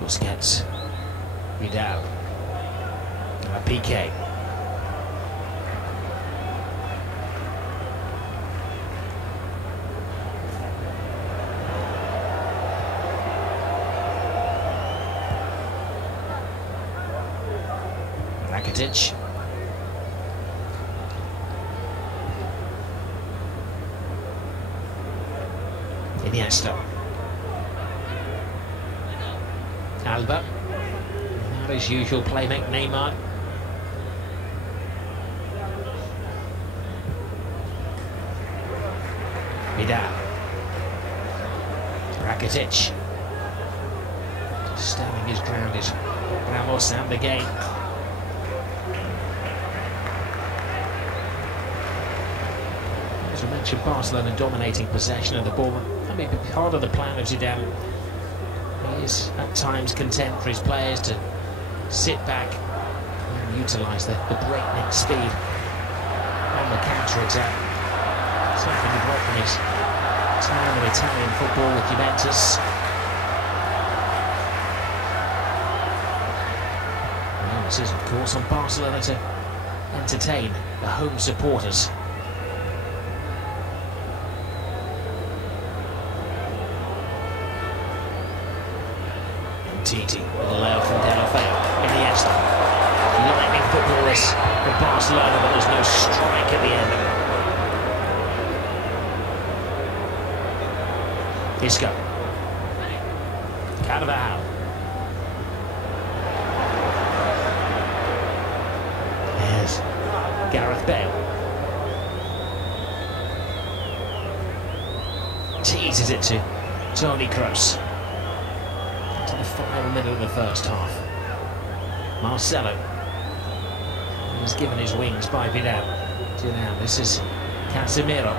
Busquets. Vidal. Piqué. Rakitic. Iniesta. Alba. Not his usual playmate, Neymar. Vidal. Rakitic. Standing his ground is Ramos and again. As we mentioned, Barcelona dominating possession of the ball. I mean, part of the plan of Zidane. He is at times content for his players to sit back and utilise the breakneck speed on the counter-attack. Something he brought from his time in Italian football with Juventus. And this is, of course, on Barcelona to entertain the home supporters. Titi with a layoff from Delafeu. Iniesta. footballers of Barcelona, but there's no strike at the end. Isco. Carvajal. There's Gareth Bale. Teases it to Toni Kroos. To the final minute of the first half. Marcelo. He's given his wings by Vidal. Now this is Casemiro.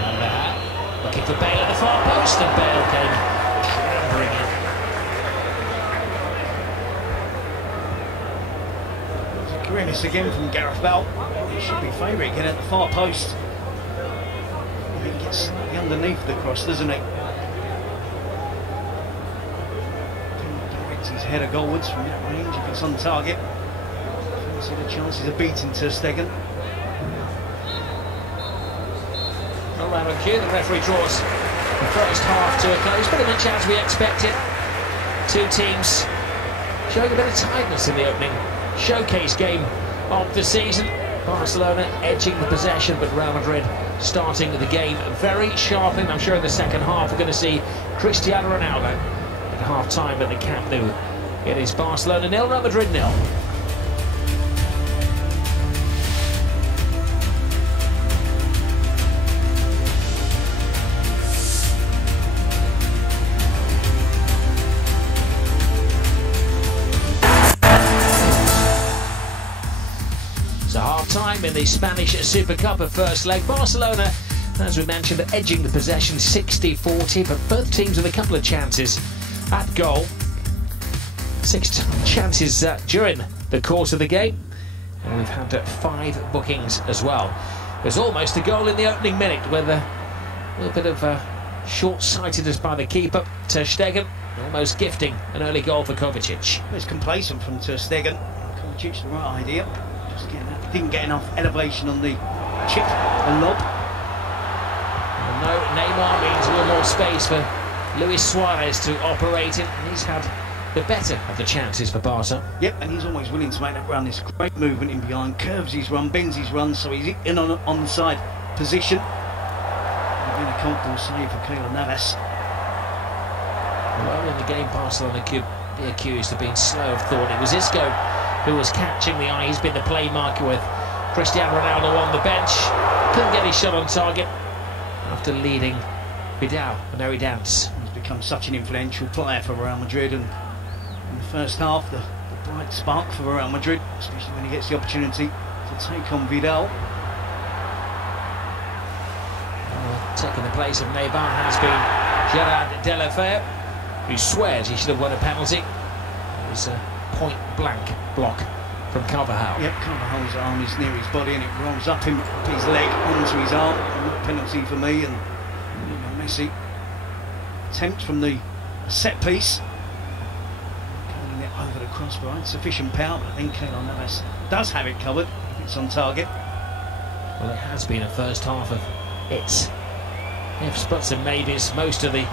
Carvajal. Looking for Bale at the far post, and Bale came clambering in. Grimace again from Gareth Bale. He should be favourite again at the far post. He gets slightly underneath the cross, doesn't he? Directs his header goalwards from that range if it's on target. See the chances of beating Ter Stegen. Around a cue, the referee draws the first half to a close, pretty much as we expected. Two teams showing a bit of tightness in the opening showcase game of the season. Barcelona edging the possession, but Real Madrid starting the game very sharply. And I'm sure in the second half we're going to see Cristiano Ronaldo at half-time at the Camp Nou. It is Barcelona 0, Real Madrid 0. Time in the Spanish Supercup of first leg. Barcelona, as we mentioned, edging the possession 60-40, but both teams with a couple of chances at goal. 6 chances during the course of the game, and we've had 5 bookings as well. There's almost a goal in the opening minute with a little bit of short-sightedness by the keeper, Ter Stegen, almost gifting an early goal for Kovacic. It's complacent from Ter Stegen. Kovacic, the right idea. Didn't get enough elevation on the chip, the lob. Well, no, Neymar means a little more space for Luis Suarez to operate in, and he's had the better of the chances for Barca. Yep, and he's always willing to make that run. This great movement in behind, curves his run, bends his run, so he's in on onside position. Been a comfortable save for Keylor Navas. Well, in the game, Barcelona could be accused of being slow of thought. It was Isco who was catching the eye. He's been the play marker with Cristiano Ronaldo on the bench. Couldn't get his shot on target after leading Vidal an airy dance. He's become such an influential player for Real Madrid, and in the first half, the bright spark for Real Madrid, especially when he gets the opportunity to take on Vidal. Taking the place of Neymar has been Gerard Deulofeu, who swears he should have won a penalty. It was a point-blank block from Carvajal. Yep, Carvajal's arm is near his body and it rolls up his leg onto his arm. Penalty for me, and Messi attempt from the set piece. Coming it over the crossbar, insufficient power, but I think Keylor Navas does have it covered if it's on target. Well, it has been a first half of ifs, buts and maybes. Most of the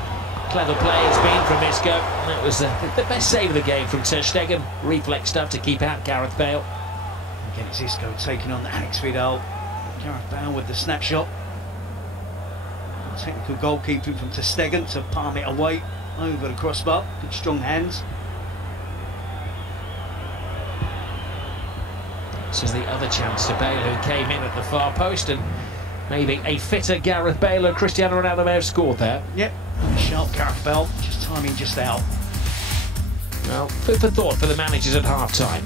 clever play has been from Isco. That was the best save of the game from Ter Stegen. Reflex stuff to keep out Gareth Bale. Again, it's Isco taking on Alex Vidal. Gareth Bale with the snapshot. Technical goalkeeping from Ter Stegen to palm it away over the crossbar. Good strong hands. This is the other chance to Bale, who came in at the far post, and maybe a fitter Gareth Bale and Cristiano Ronaldo may have scored there. Yep, sharp Gareth Bale, just timing just out. Well, food for thought for the managers at half-time.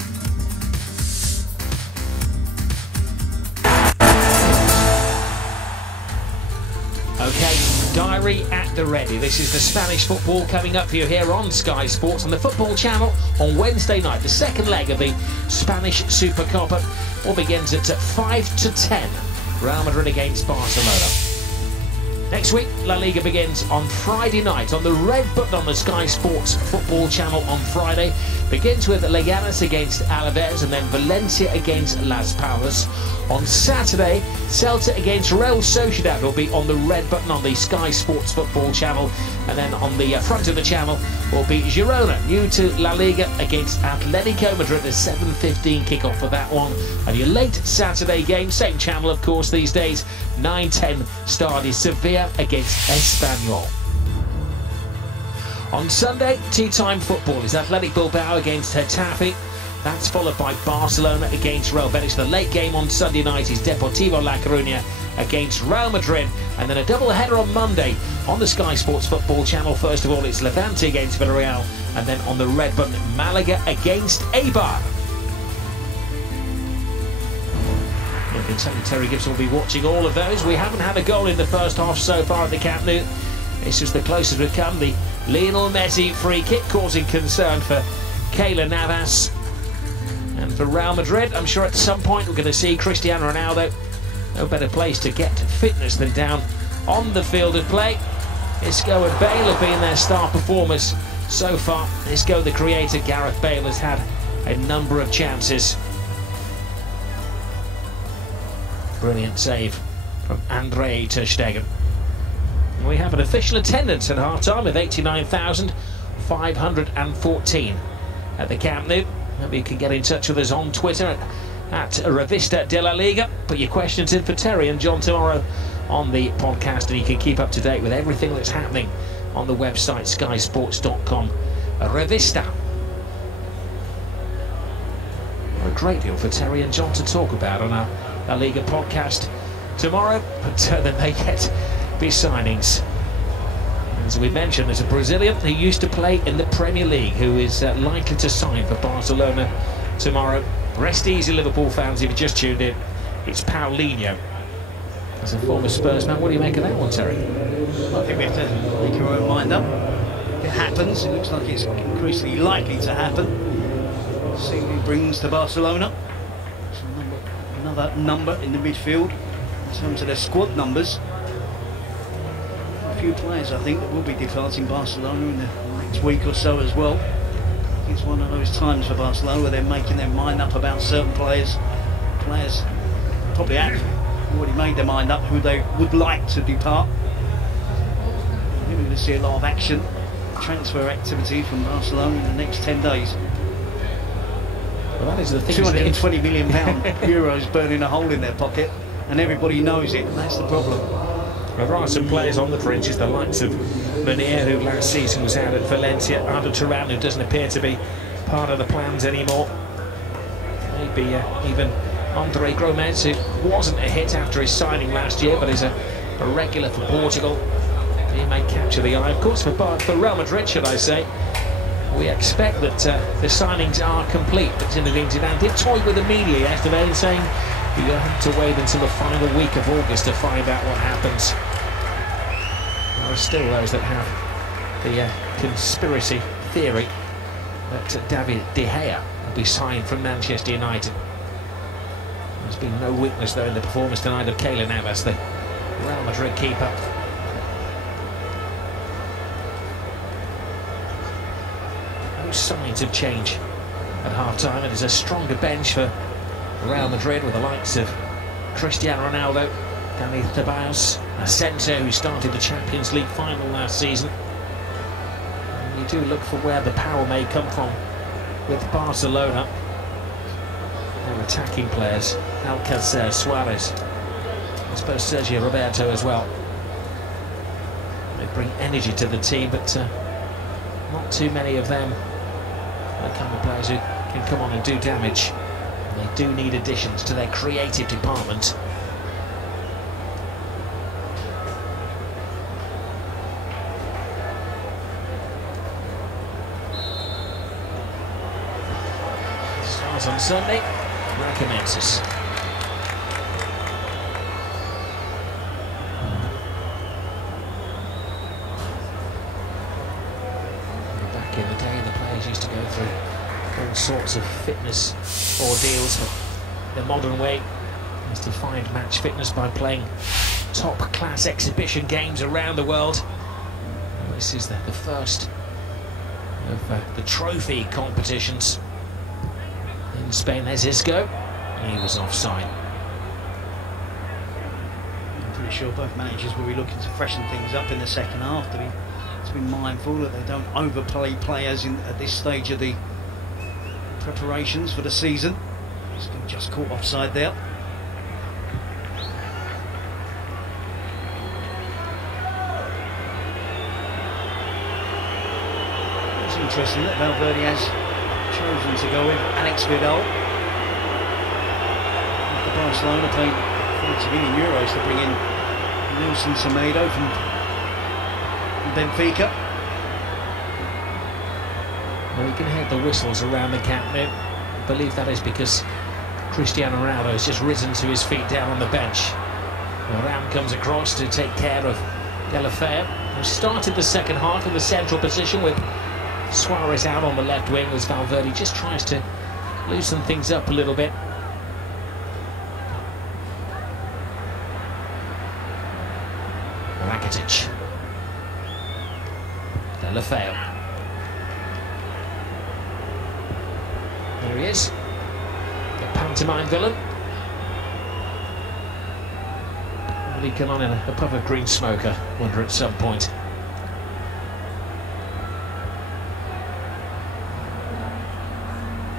Okay, diary at the ready. This is the Spanish football coming up for you here on Sky Sports on the Football Channel on Wednesday night. The second leg of the Spanish Supercup all begins at 5 to 10. Real Madrid against Barcelona. Next week, La Liga begins on Friday night on the red button on the Sky Sports Football Channel on Friday. Begins with Leganes against Alaves and then Valencia against Las Palmas. On Saturday, Celta against Real Sociedad will be on the red button on the Sky Sports Football channel, and then on the front of the channel will be Girona, new to La Liga, against Atletico Madrid. A 7:15 kickoff for that one. And your late Saturday game, same channel of course these days, 9:10 start is Sevilla against Espanyol. On Sunday, tea time football is Athletic Bilbao against Getafe. That's followed by Barcelona against Real Betis. The late game on Sunday night is Deportivo La Coruña against Real Madrid. And then a double header on Monday on the Sky Sports Football channel. First of all, it's Levante against Villarreal. And then on the red button, Malaga against Eibar. You can tell you Terry Gibson will be watching all of those. We haven't had a goal in the first half so far at the Camp Nou. This is the closest we've come. The Lionel Messi free kick causing concern for Keylor Navas. And for Real Madrid, I'm sure at some point we're going to see Cristiano Ronaldo. No better place to get fitness than down on the field of play. Isco and Bale have been their star performers so far. Isco, the creator, Gareth Bale, has had a number of chances. Brilliant save from Andrei ter Stegen. And we have an official attendance at half-time of 89,514 at the Camp Nou. Maybe you can get in touch with us on Twitter at Revista de la Liga. Put your questions in for Terry and John tomorrow on the podcast, and you can keep up to date with everything that's happening on the website skysports.com. Revista. A great deal for Terry and John to talk about on our La Liga podcast tomorrow, but there may yet be signings. As we mentioned, there's a Brazilian who used to play in the Premier League who is likely to sign for Barcelona tomorrow. Rest easy, Liverpool fans, if you just tuned in. It's Paulinho. As a former Spurs man, what do you make of that one, Terry? I think we have to make our own mind up. If it happens, it looks like it's increasingly likely to happen. See who he brings to Barcelona. Another number in the midfield in terms of their squad numbers. A few players, I think, that will be departing Barcelona in the next week or so as well. I think it's one of those times for Barcelona where they're making their mind up about certain players. Players probably have already made their mind up who they would like to depart. I think we're going to see a lot of action, transfer activity from Barcelona in the next 10 days. Well, that is the thing. £220 million euros burning a hole in their pocket, and everybody knows it, and that's the problem. Well, there are some players on the fringes, the likes of Meunier, who last season was out at Valencia, Arda Turan, who doesn't appear to be part of the plans anymore. Maybe even Andre Gomes, who wasn't a hit after his signing last year, but is a regular for Portugal. He may capture the eye, of course, for Real Madrid, should I say. We expect that the signings are complete, but Zinedine Zidane did toy with the media yesterday and saying you have to wait until the final week of August to find out what happens. There are still those that have the conspiracy theory that David De Gea will be signed from Manchester United. There's been no weakness though in the performance tonight of Keylor Navas, the Real Madrid keeper. No signs of change at half-time. It is a stronger bench for Real Madrid with the likes of Cristiano Ronaldo, Dani Ceballos, Asensio, who started the Champions League final last season. And you do look for where the power may come from with Barcelona. Their attacking players, Alcácer, Suarez, I suppose Sergio Roberto as well. They bring energy to the team, but not too many of them are the kind of players who can come on and do damage. They do need additions to their creative department. Starts on Sunday, recommences. Back in the day, the players used to go through all sorts of fitness ordeals. The modern way is to find match fitness by playing top class exhibition games around the world. And this is the first of the trophy competitions. In Spain, there's Isco. He was offside. pretty sure both managers will be looking to freshen things up in the second half, to be mindful that they don't overplay players at this stage of the preparations for the season. He's just caught offside there. It's interesting that Valverde has chosen to go with Alex Vidal. After Barcelona paid €40 million to bring in Nelson Semedo from Benfica. Well, he can hear the whistles around the camp now. I believe that is because Cristiano Ronaldo has just risen to his feet down on the bench. Well, Ram comes across to take care of Deulofeu, who started the second half in the central position with Suarez out on the left wing as Valverde just tries to loosen things up a little bit. Rakitic. Deulofeu. There he is, the pantomime villain. Will he come on in a puff of green smoke, I wonder, at some point.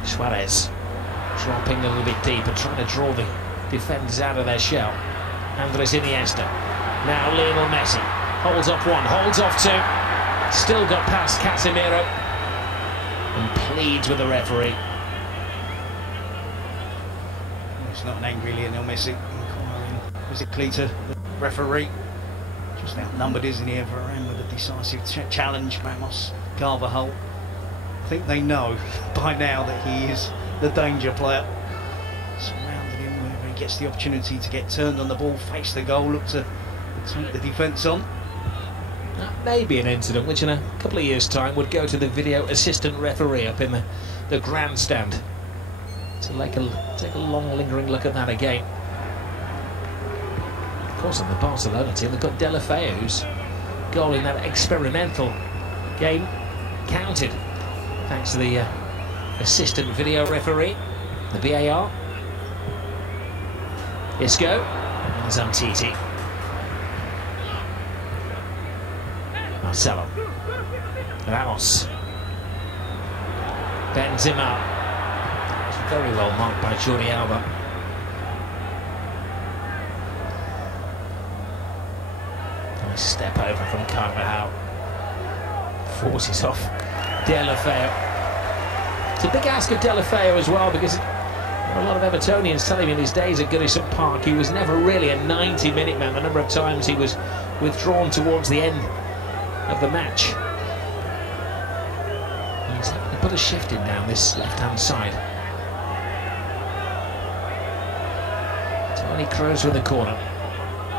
Suarez dropping a little bit deeper, trying to draw the defenders out of their shell. Andres Iniesta. Now Lionel Messi holds off one, holds off two, still got past Casemiro and pleads with the referee. It's not an angry Lionel Messi inquiring physically to the referee. Just outnumbered, isn't he, Varane with a decisive challenge. Ramos, Carvajal. I think they know by now that he is the danger player. Surrounded him whenever he gets the opportunity to get turned on the ball, face the goal, look to take the defence on. That may be an incident which in a couple of years' time would go to the video assistant referee up in the grandstand. So take a long lingering look at that again. Of course, on the Barcelona team they've got Deulofeu, whose goal in that experimental game counted thanks to the assistant video referee, the VAR. Isco and Umtiti. Marcelo. Ramos. Benzema. Very well marked by Jordi Alba. Nice step over from Carvajal. Forces off Deulofeu. It's a big ask of Deulofeu as well, because a lot of Evertonians telling me in his days at Goodison Park he was never really a 90-minute man. The number of times he was withdrawn towards the end of the match. He's having to put a shift in down this left-hand side. Tony Kroos with the corner.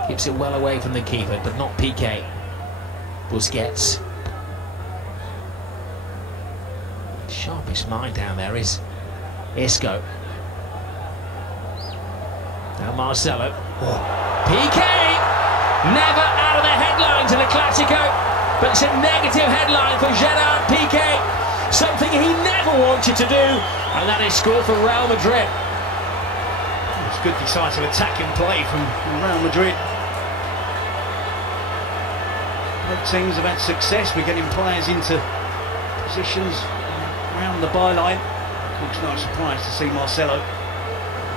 Keeps it well away from the keeper, but not Piqué. Busquets. Sharpest mind down there is Isco. Now Marcelo. Piqué! Never out of the headlines in a Clasico, but it's a negative headline for Gerard Piqué. Something he never wanted to do, and that is score for Real Madrid. It's good decisive attacking play from Real Madrid. Both teams have had success with getting players into positions around the byline. Of course, no surprise to see Marcelo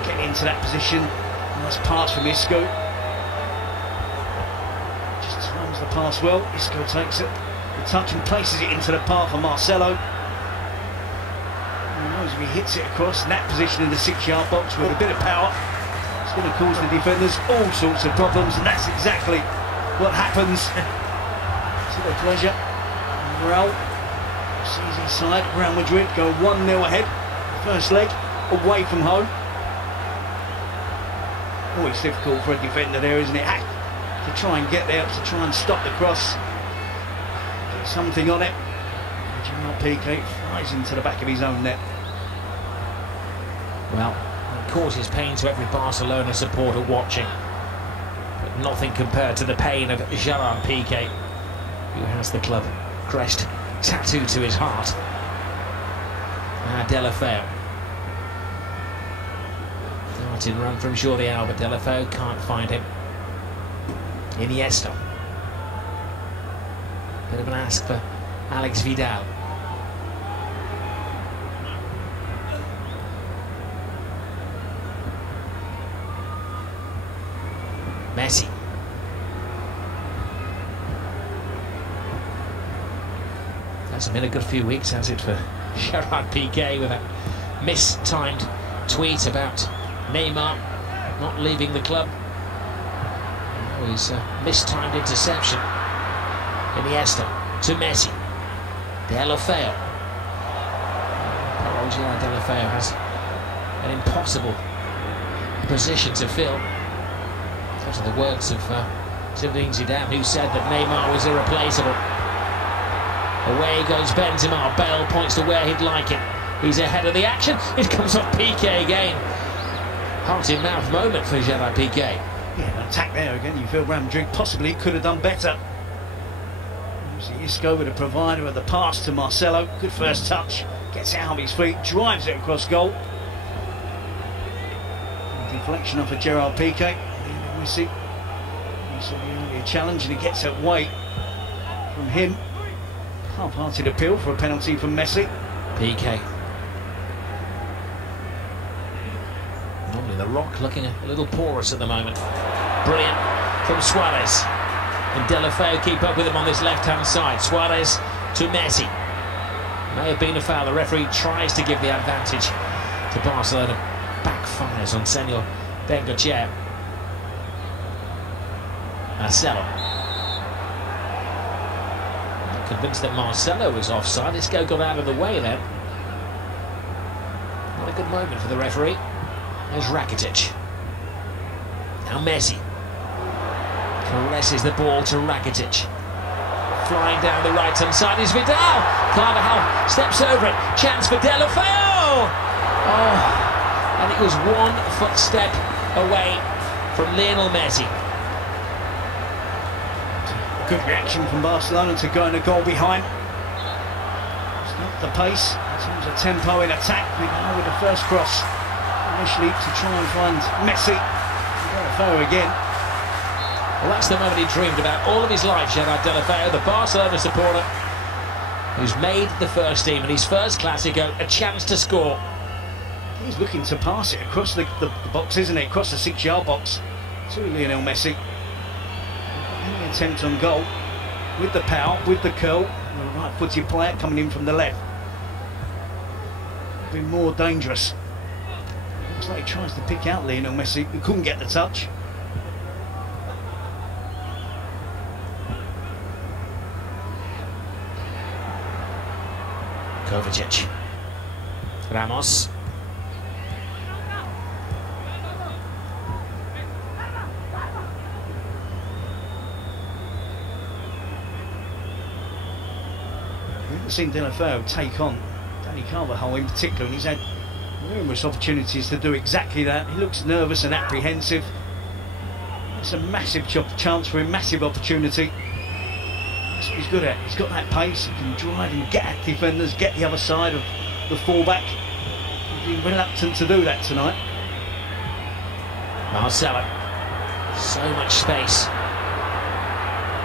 get into that position. Nice pass from Isco. Just times the pass well. Isco takes it, the touch, and places it into the path of Marcelo. Who knows if he hits it across in that position in the 6-yard box with a bit of power, it's going to cause the defenders all sorts of problems, and that's exactly what happens to their pleasure. Real sees his side. Real Madrid go 1-0 ahead. First leg away from home. Always difficult for a defender there, isn't it? To try and get there, to try and stop the cross, get something on it. Gerard Piqué flies into the back of his own net. Well, it causes pain to every Barcelona supporter watching, but nothing compared to the pain of Gerard Piqué, who has the club crest tattooed to his heart. Now Deulofeu. Darting run from Jordi Alba. Deulofeu can't find him. Iniesta. Bit of an ask for Alex Vidal. Messi. Hasn't been a good few weeks, has it, for Gerard Piqué, with that mistimed tweet about Neymar not leaving the club. Oh, he's mistimed interception. Iniesta to Messi. Deulofeu. Poor old Gerard Deulofeu has an impossible position to fill. Those are the words of Zinedine Zidane, who said that Neymar was irreplaceable. Away goes Benzema. Bale points to where he'd like it. He's ahead of the action. It comes off Piqué again. Heart-in-mouth moment for Gerard Piqué. Yeah, an attack there again. You feel Real Madrid possibly could have done better. Isco with a provider of the pass to Marcelo. Good first touch. Gets out of his feet, drives it across goal. Deflection off of Gerard Piqué. Messi. He saw the earlier challenge and he gets it away from him. Half-hearted appeal for a penalty from Messi. Piqué. Normally the Rock looking a little porous at the moment. Brilliant from Suarez. And Deulofeu keep up with him on this left-hand side. Suarez to Messi. May have been a foul. The referee tries to give the advantage to Barcelona. Backfires on Senor Bengochea. Marcelo. Not convinced that Marcelo was offside. Isco got out of the way then. Not a good moment for the referee. There's Rakitic. Now Messi. Caresses the ball to Rakitic. Flying down the right-hand side is Vidal. Carvajal steps over it. Chance for Deulofeu. Oh, and it was 1 footstep away from Lionel Messi. Good reaction from Barcelona to going a goal behind. It's not the pace in terms of tempo in attack. Vidal with the first cross initially to try and find Messi. Deulofeu again. Well, that's the moment he dreamed about all of his life, Gerard Deulofeu, the Barcelona supporter who's made the first team in his first Clásico, a chance to score. He's looking to pass it across the box, isn't it? Across the 6-yard box to Lionel Messi. Any attempt on goal with the power, with the curl, and the right-footed player coming in from the left. Been more dangerous. Looks like he tries to pick out Lionel Messi, who couldn't get the touch. Kovacic. Ramos. We've seen Deulofeu take on Danny Carvajal in particular, and he's had numerous opportunities to do exactly that. He looks nervous and apprehensive. It's a massive chance for him, massive opportunity. That's what he's good at. He's got that pace. He can drive and get at defenders, get the other side of the fullback. He's been reluctant to do that tonight. Marcelo. So much space.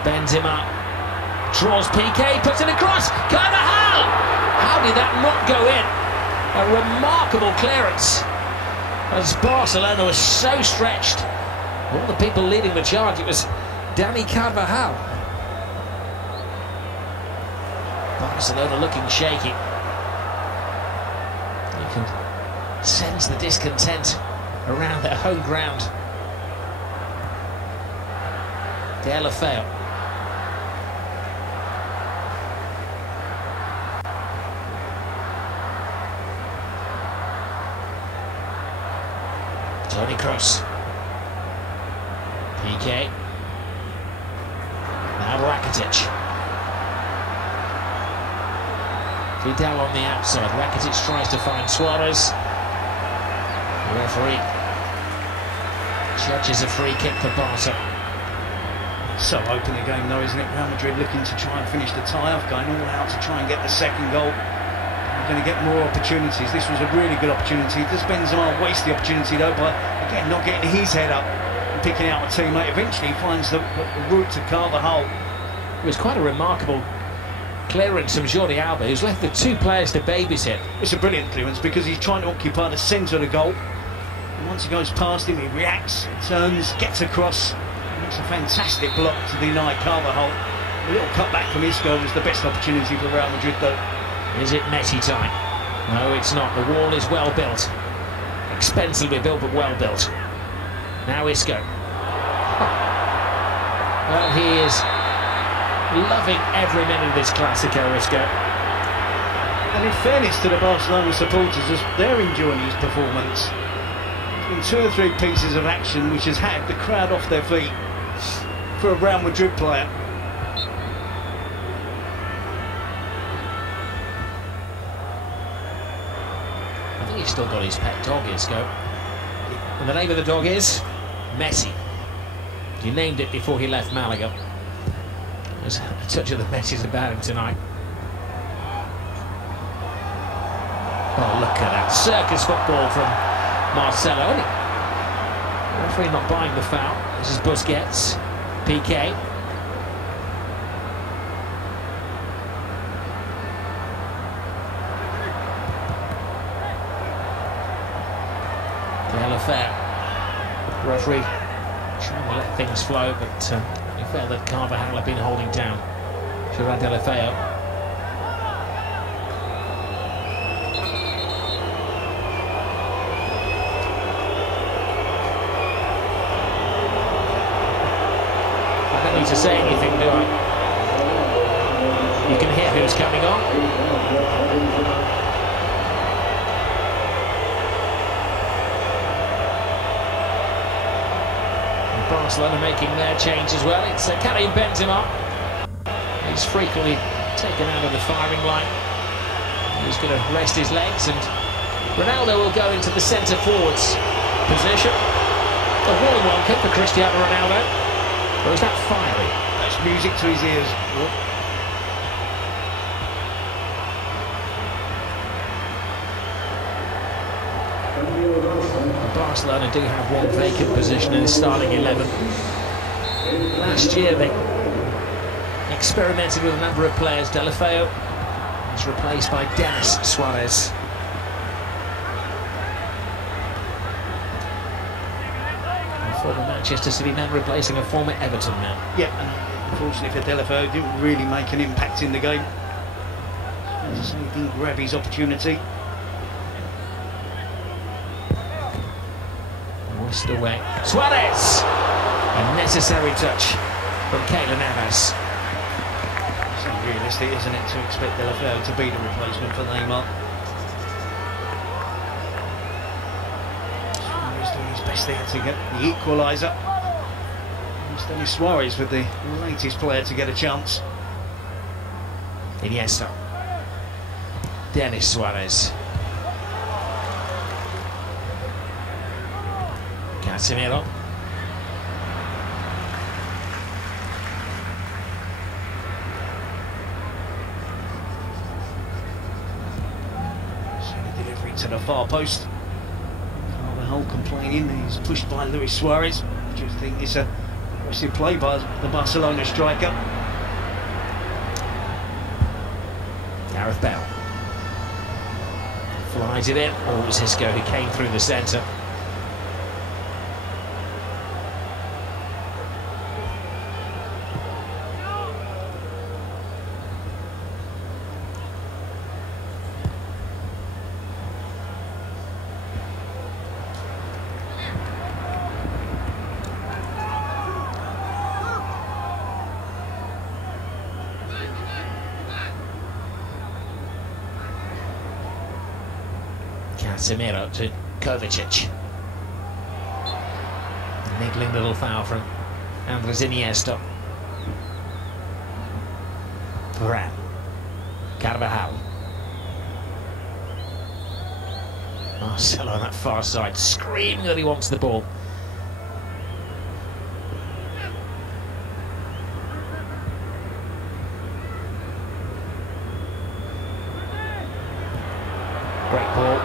Benzema draws Piqué, puts it across. Carvajal! How did that not go in? A remarkable clearance. As Barcelona was so stretched. All the people leading the charge, it was Danny Carvajal. Barcelona looking shaky. You can sense the discontent around their home ground. Deulofeu. Toni Kroos. Piqué. Now Rakitic. Vidal on the outside. Rakitic tries to find Suarez. The referee judges a free kick for Barca. So open the game though, isn't it? Real Madrid looking to try and finish the tie-off, going all out to try and get the second goal. They're going to get more opportunities. This was a really good opportunity. Does Benzema waste the opportunity though by, again, not getting his head up? picking out a teammate. Eventually he finds the route to carve a hole. It was quite a remarkable clearance from Jordi Alba, who's left the two players to babysit. It's a brilliant clearance because he's trying to occupy the centre of the goal. And once he goes past him, he reacts, turns, gets across. It's a fantastic block to deny Carvajal. A little cutback from Isco was the best opportunity for Real Madrid, though. Is it Messi time? No, it's not. The wall is well built. Expensively built, but well built. Now Isco. Well, he is loving every minute of this Clasico, Isco. And in fairness to the Barcelona supporters, as they're enjoying his performance, there's been 2 or 3 pieces of action which has had the crowd off their feet for a Real Madrid player. I think he's still got his pet dog, Isco. And the name of the dog is Messi. He named it before he left Malaga. There's a touch of the Messi's about him tonight. Oh, look at that circus football from Marcelo. The referee not buying the foul. This is Busquets. PK. Referee trying to let things flow, but he felt that Carvajal had been holding down Gerard Delafeo. I don't need to say anything, do I? You can hear who's coming on. Barcelona making their change as well. It's Karim Benzema. He's frequently taken out of the firing line. He's going to rest his legs, and Ronaldo will go into the centre forwards position. A warning welcome for Cristiano Ronaldo. Or is that fiery? That's music to his ears. Barcelona do have one vacant position in the starting 11. Last year they experimented with a number of players. Delafeo was replaced by Denis Suarez. A former Manchester City man replacing a former Everton man. Yeah, and unfortunately for Delafeo, didn't really make an impact in the game. He didn't grab his opportunity. Away. Suarez! A necessary touch from Keylor Navas. It's unrealistic, isn't it, to expect Delafeo to be the replacement for Neymar. Suarez doing his best there to get the equaliser. It's Denis Suarez with the latest player to get a chance. Iniesta. Denis Suarez. Casemiro. Delivery to the far post. Carvajal complaining he's pushed by Luis Suarez. Do you think it's a aggressive play by the Barcelona striker? Gareth Bale flies it in. Oh, it was Isco who came through the centre. Casemiro to Kovacic. Niggling little foul from Andres Iniesta. Varane. Carvajal. Marcelo on that far side, screaming that he wants the ball. Great ball.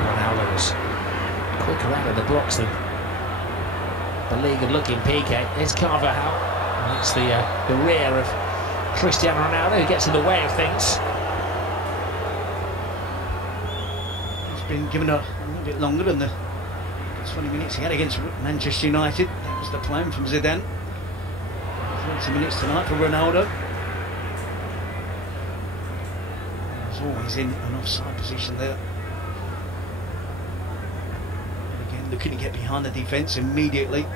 Ronaldo was quicker out of the blocks than Beleaguered looking PK. Here's Carvajal. And it's the rear of Cristiano Ronaldo who gets in the way of things. He's been given a little bit longer than the 20 minutes he had against Manchester United. That was the plan from Zidane. 30 minutes tonight for Ronaldo. He's always in an offside position there. Again, looking to get behind the defence immediately.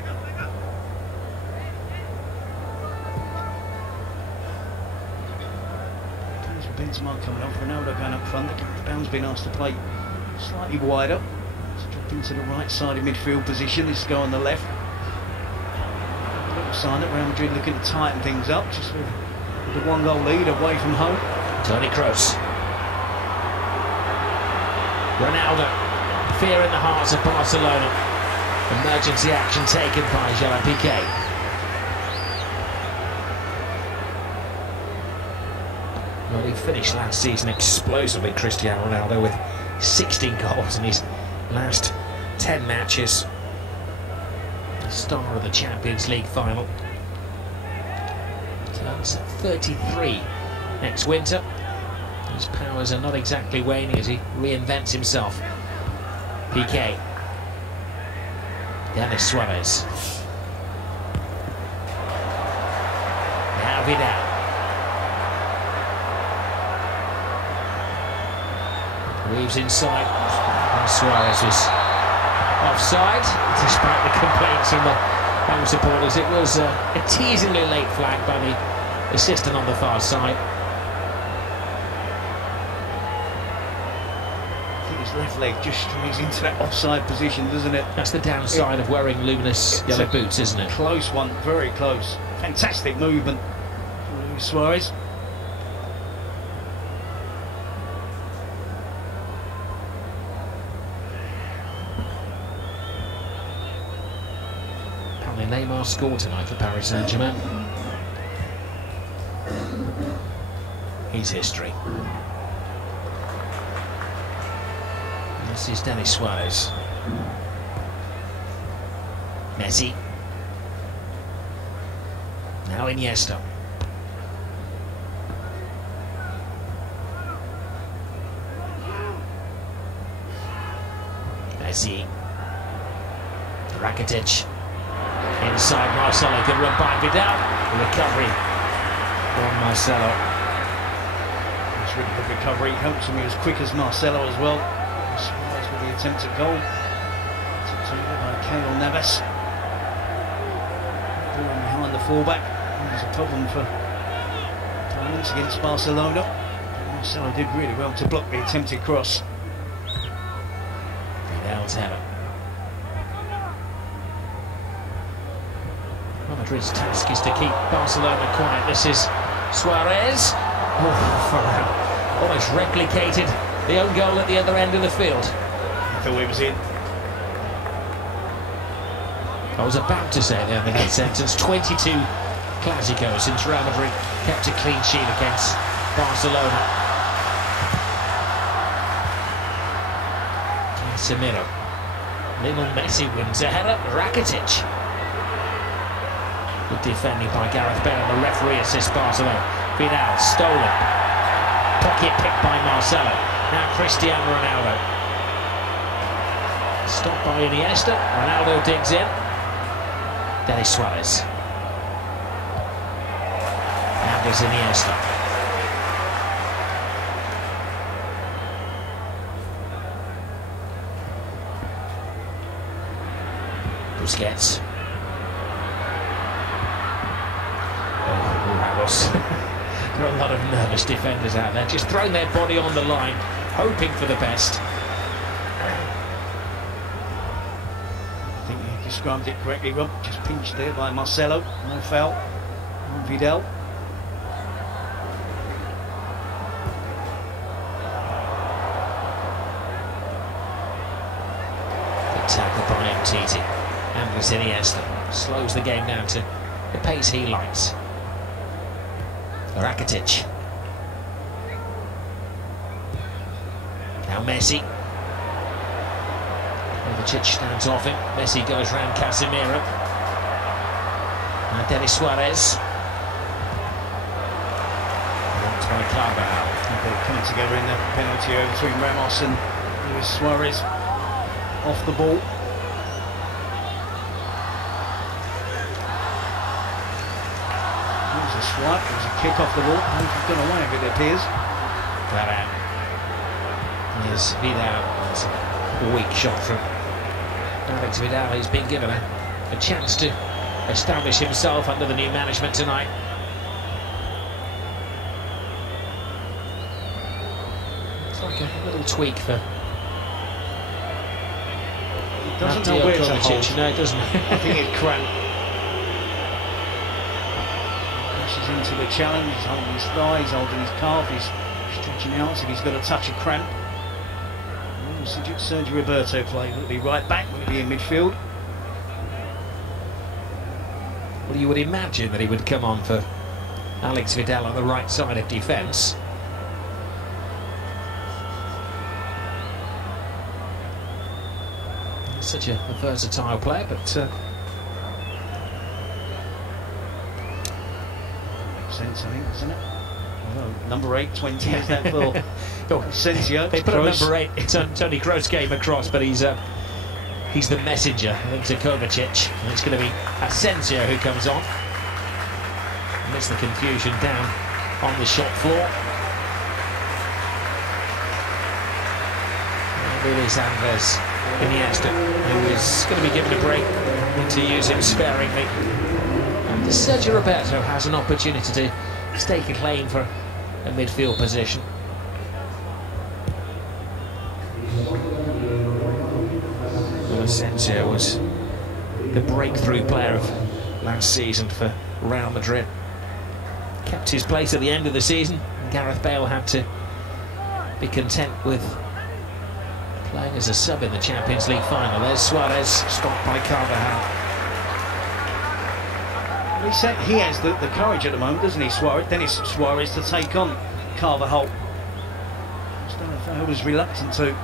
Benzema coming off, Ronaldo going up front. The bound's been asked to play slightly wider. To drop into the right side of midfield position. This go on the left. A little sign that Real Madrid looking to tighten things up, just with the 1-goal lead away from home. Toni Kroos. Ronaldo. Fear in the hearts of Barcelona. Emergency action taken by Gerard Piqué. Well, he finished last season explosively, Cristiano Ronaldo, with 16 goals in his last 10 matches. The star of the Champions League final. Turns 33 next winter. His powers are not exactly waning as he reinvents himself. Piqué. Denis Suarez. Now Vidal. Weaves inside. And Suarez was offside, despite the complaints from the home supporters. It was a teasingly late flag by the assistant on the far side. I think his left leg just strays into that offside position, doesn't it? That's the downside of wearing luminous yellow boots, isn't it? Close one, very close. Fantastic movement from Luis Suarez. Neymar scored tonight for Paris Saint-Germain. His history. This is Denis Suarez. Messi. Now Iniesta. Messi. Rakitic. Inside, Marcelo, good run by Vidal. The recovery from Marcelo. It's really good recovery. Helps him, he was quick as Marcelo as well. Suarez with the attempt at goal. Tipped over by Keylor Navas. Ball behind the fullback. There's a problem for opponents against Barcelona. Marcelo did really well to block the attempted cross. Vidal's header. Madrid's task is to keep Barcelona quiet. This is Suarez. Oh, almost replicated the own goal at the other end of the field. I thought he was in. I was about to say the other sentence. 22 Clásicos since Real Madrid kept a clean sheet against Barcelona. Casemiro. Lionel Messi wins a header. Rakitic. Good defending by Gareth Bale, and the referee assists Barcelona. Vidal stolen. Pocket picked by Marcelo. Now Cristiano Ronaldo. Stopped by Iniesta. Ronaldo digs in. Denis Suarez. Now there's Iniesta. Busquets. There are a lot of nervous defenders out there, just throwing their body on the line, hoping for the best. I think you described it correctly, Rob. Just pinched there by Marcelo. No foul on Vidal. Good tackle by Umtiti. And Iniesta slows the game down to the pace he likes. Rakitic. Now Messi. Kovacic stands off him. Messi goes round Casemiro. Denis Suarez. Blocked by Carvajal. They're coming together in the penalty area between Ramos and Luis Suarez. Off the ball. It was a swipe, it was a kick off the ball. He's gone away a bit, it appears. Varane. Here's Vidal. It's a weak shot from Alex Vidal. He's been given a chance to establish himself under the new management tonight. It's like a little tweak for. It doesn't know where to hold. No, it doesn't. I think it's cramp. Pushes into the challenge. He's holding his thigh, he's holding his calf, he's stretching out as if he's got a touch of cramp. Sergio Roberto play. Will it be right back? Will it be in midfield? Well, you would imagine that he would come on for Alex Vidal on the right side of defence. Such a versatile player, but makes sense, I think, doesn't it? Well, number 8, 20 is that for Asensio? They put a number 8. Toni Kroos came across, but he's the messenger to Kovacic, and it's going to be Asensio who comes on. And that's the confusion down on the shop floor. Luis Alves, Iniesta, who is going to be given a break and to use him sparingly. And Sergio Roberto has an opportunity to stake a claim for a midfield position. Asensio was the breakthrough player of last season for Real Madrid. Kept his place at the end of the season. Gareth Bale had to be content with playing as a sub in the Champions League final. There's Suarez, stopped by Carvajal. He has the courage at the moment, doesn't he, Suarez? Denis Suarez, to take on Carvajal. Just don't know if he was reluctant to.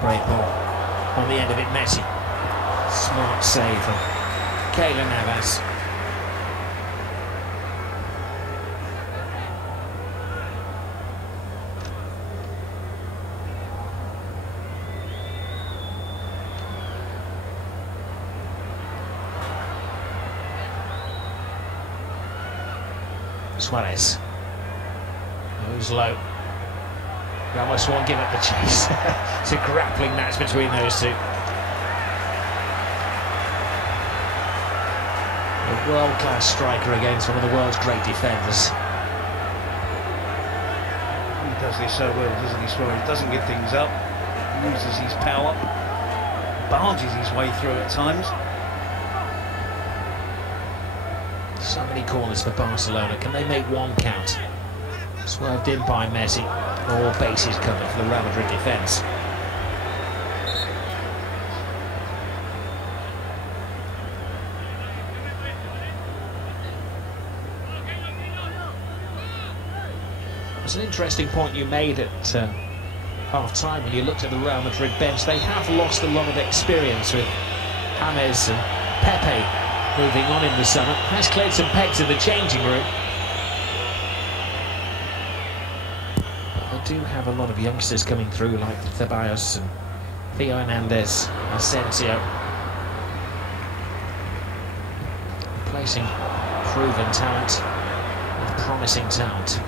Great ball. On the end of it, Messi. Smart save from Keylor Navas. Suarez. Moves low. Ramos won't give up the chase. It's a grappling match between those two. A world-class striker against one of the world's great defenders. He does this so well, doesn't he, Suarez? He doesn't give things up. He uses his power. Barges his way through at times. So many corners for Barcelona. Can they make one count? Swerved in by Messi. All bases covered for the Real Madrid defence. It's an interesting point you made at half-time when you looked at the Real Madrid bench. They have lost a lot of experience with James and Pepe moving on in the summer. Has cleared some pegs in the changing room. Do have a lot of youngsters coming through like Ceballos and Theo Hernandez, Asensio, replacing proven talent with promising talent.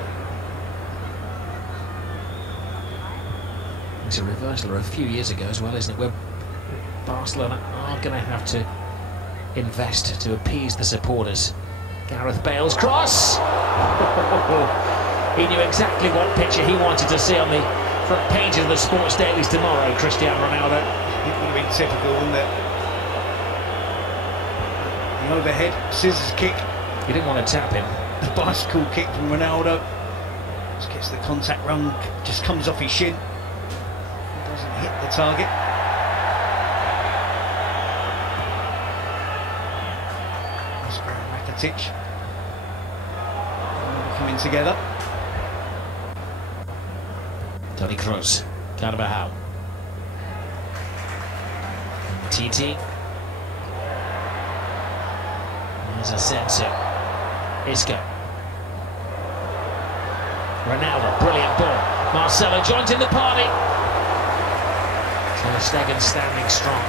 It's a reversal of a few years ago as well, isn't it, where Barcelona are going to have to invest to appease the supporters. Gareth Bale's cross. He knew exactly what picture he wanted to see on the front pages of the sports dailies tomorrow, Cristiano Ronaldo. It would have been typical, wouldn't it? The overhead scissors kick. You didn't want to tap him. The bicycle kick from Ronaldo. Just gets the contact run, just comes off his shin. Doesn't hit the target. Rakitic. Coming together. Toni Kroos, Carvajal. Titi. There's a Asensio. Isco. Ronaldo, brilliant ball. Marcelo joins in the party. Ter Stegen standing strong.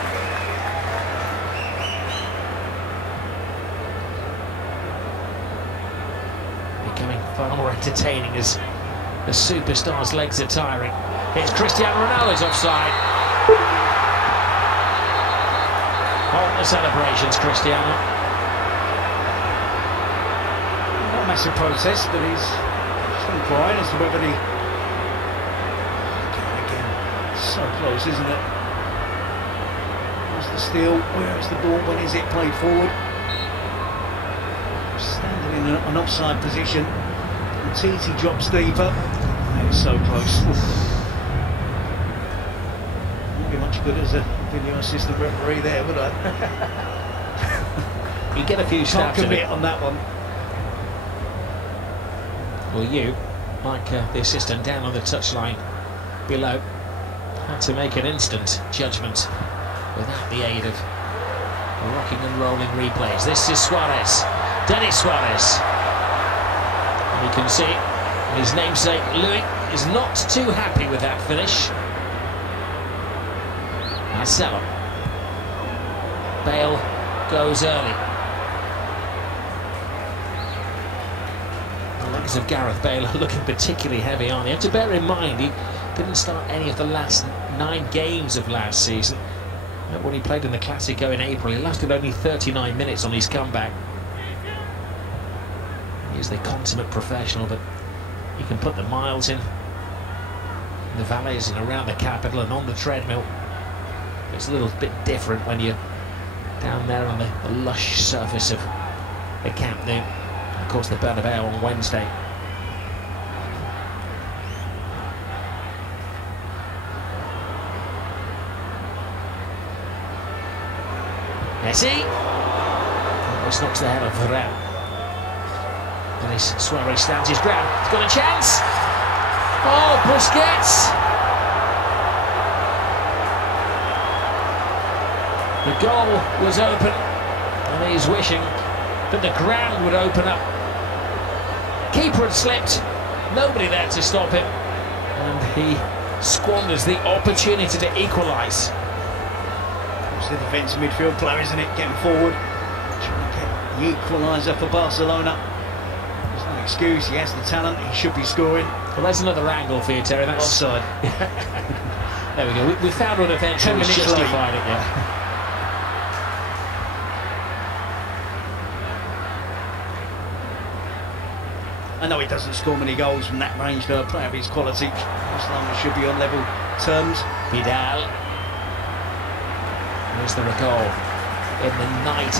Becoming far more entertaining as the superstar's legs are tiring. It's Cristiano Ronaldo's offside. Hold the celebrations, Cristiano. Not a massive protest, but he's inquiring as to whether he... Again, so close, isn't it? Where's the steal? Where is the ball? When is it played forward? Standing in an offside position. And Titi drops deeper. It's so close. Wouldn't be much good as a video assistant referee there, would I? You get a few Can't stabs commit on that one. Well, you, like the assistant down on the touchline below, had to make an instant judgment without the aid of rocking and rolling replays. This is Suarez, Denis Suarez. And you can see his namesake Louis is not too happy with that finish. Marcelo. Bale goes early. The legs of Gareth Bale are looking particularly heavy, aren't they? You have to bear in mind he didn't start any of the last 9 games of last season. When he played in the Classico in April, he lasted only 39 minutes on his comeback. He's the consummate professional, but he can put the miles in the valleys and around the capital and on the treadmill. It's a little bit different when you're down there on the lush surface of the Camp Nou. Of course, the Bernabeu on Wednesday. Messi. Almost knocks the head off Varane. Denis Suarez stands his ground. He's got a chance. Oh, Busquets. The goal was open, and he's wishing that the ground would open up. Keeper had slipped. Nobody there to stop him. And he squanders the opportunity to equalise. It's the defensive midfield player, isn't it? Getting forward, trying to get the equaliser for Barcelona. There's no excuse, he has the talent, he should be scoring. Well, there's another angle for you, Terry. That's offside. There we go. We found one eventually. 10 minutes justified late. it, yeah. I know he doesn't score many goals from that range, though. A player of his quality, Barcelona should be on level terms. Vidal. There's the goal in the night.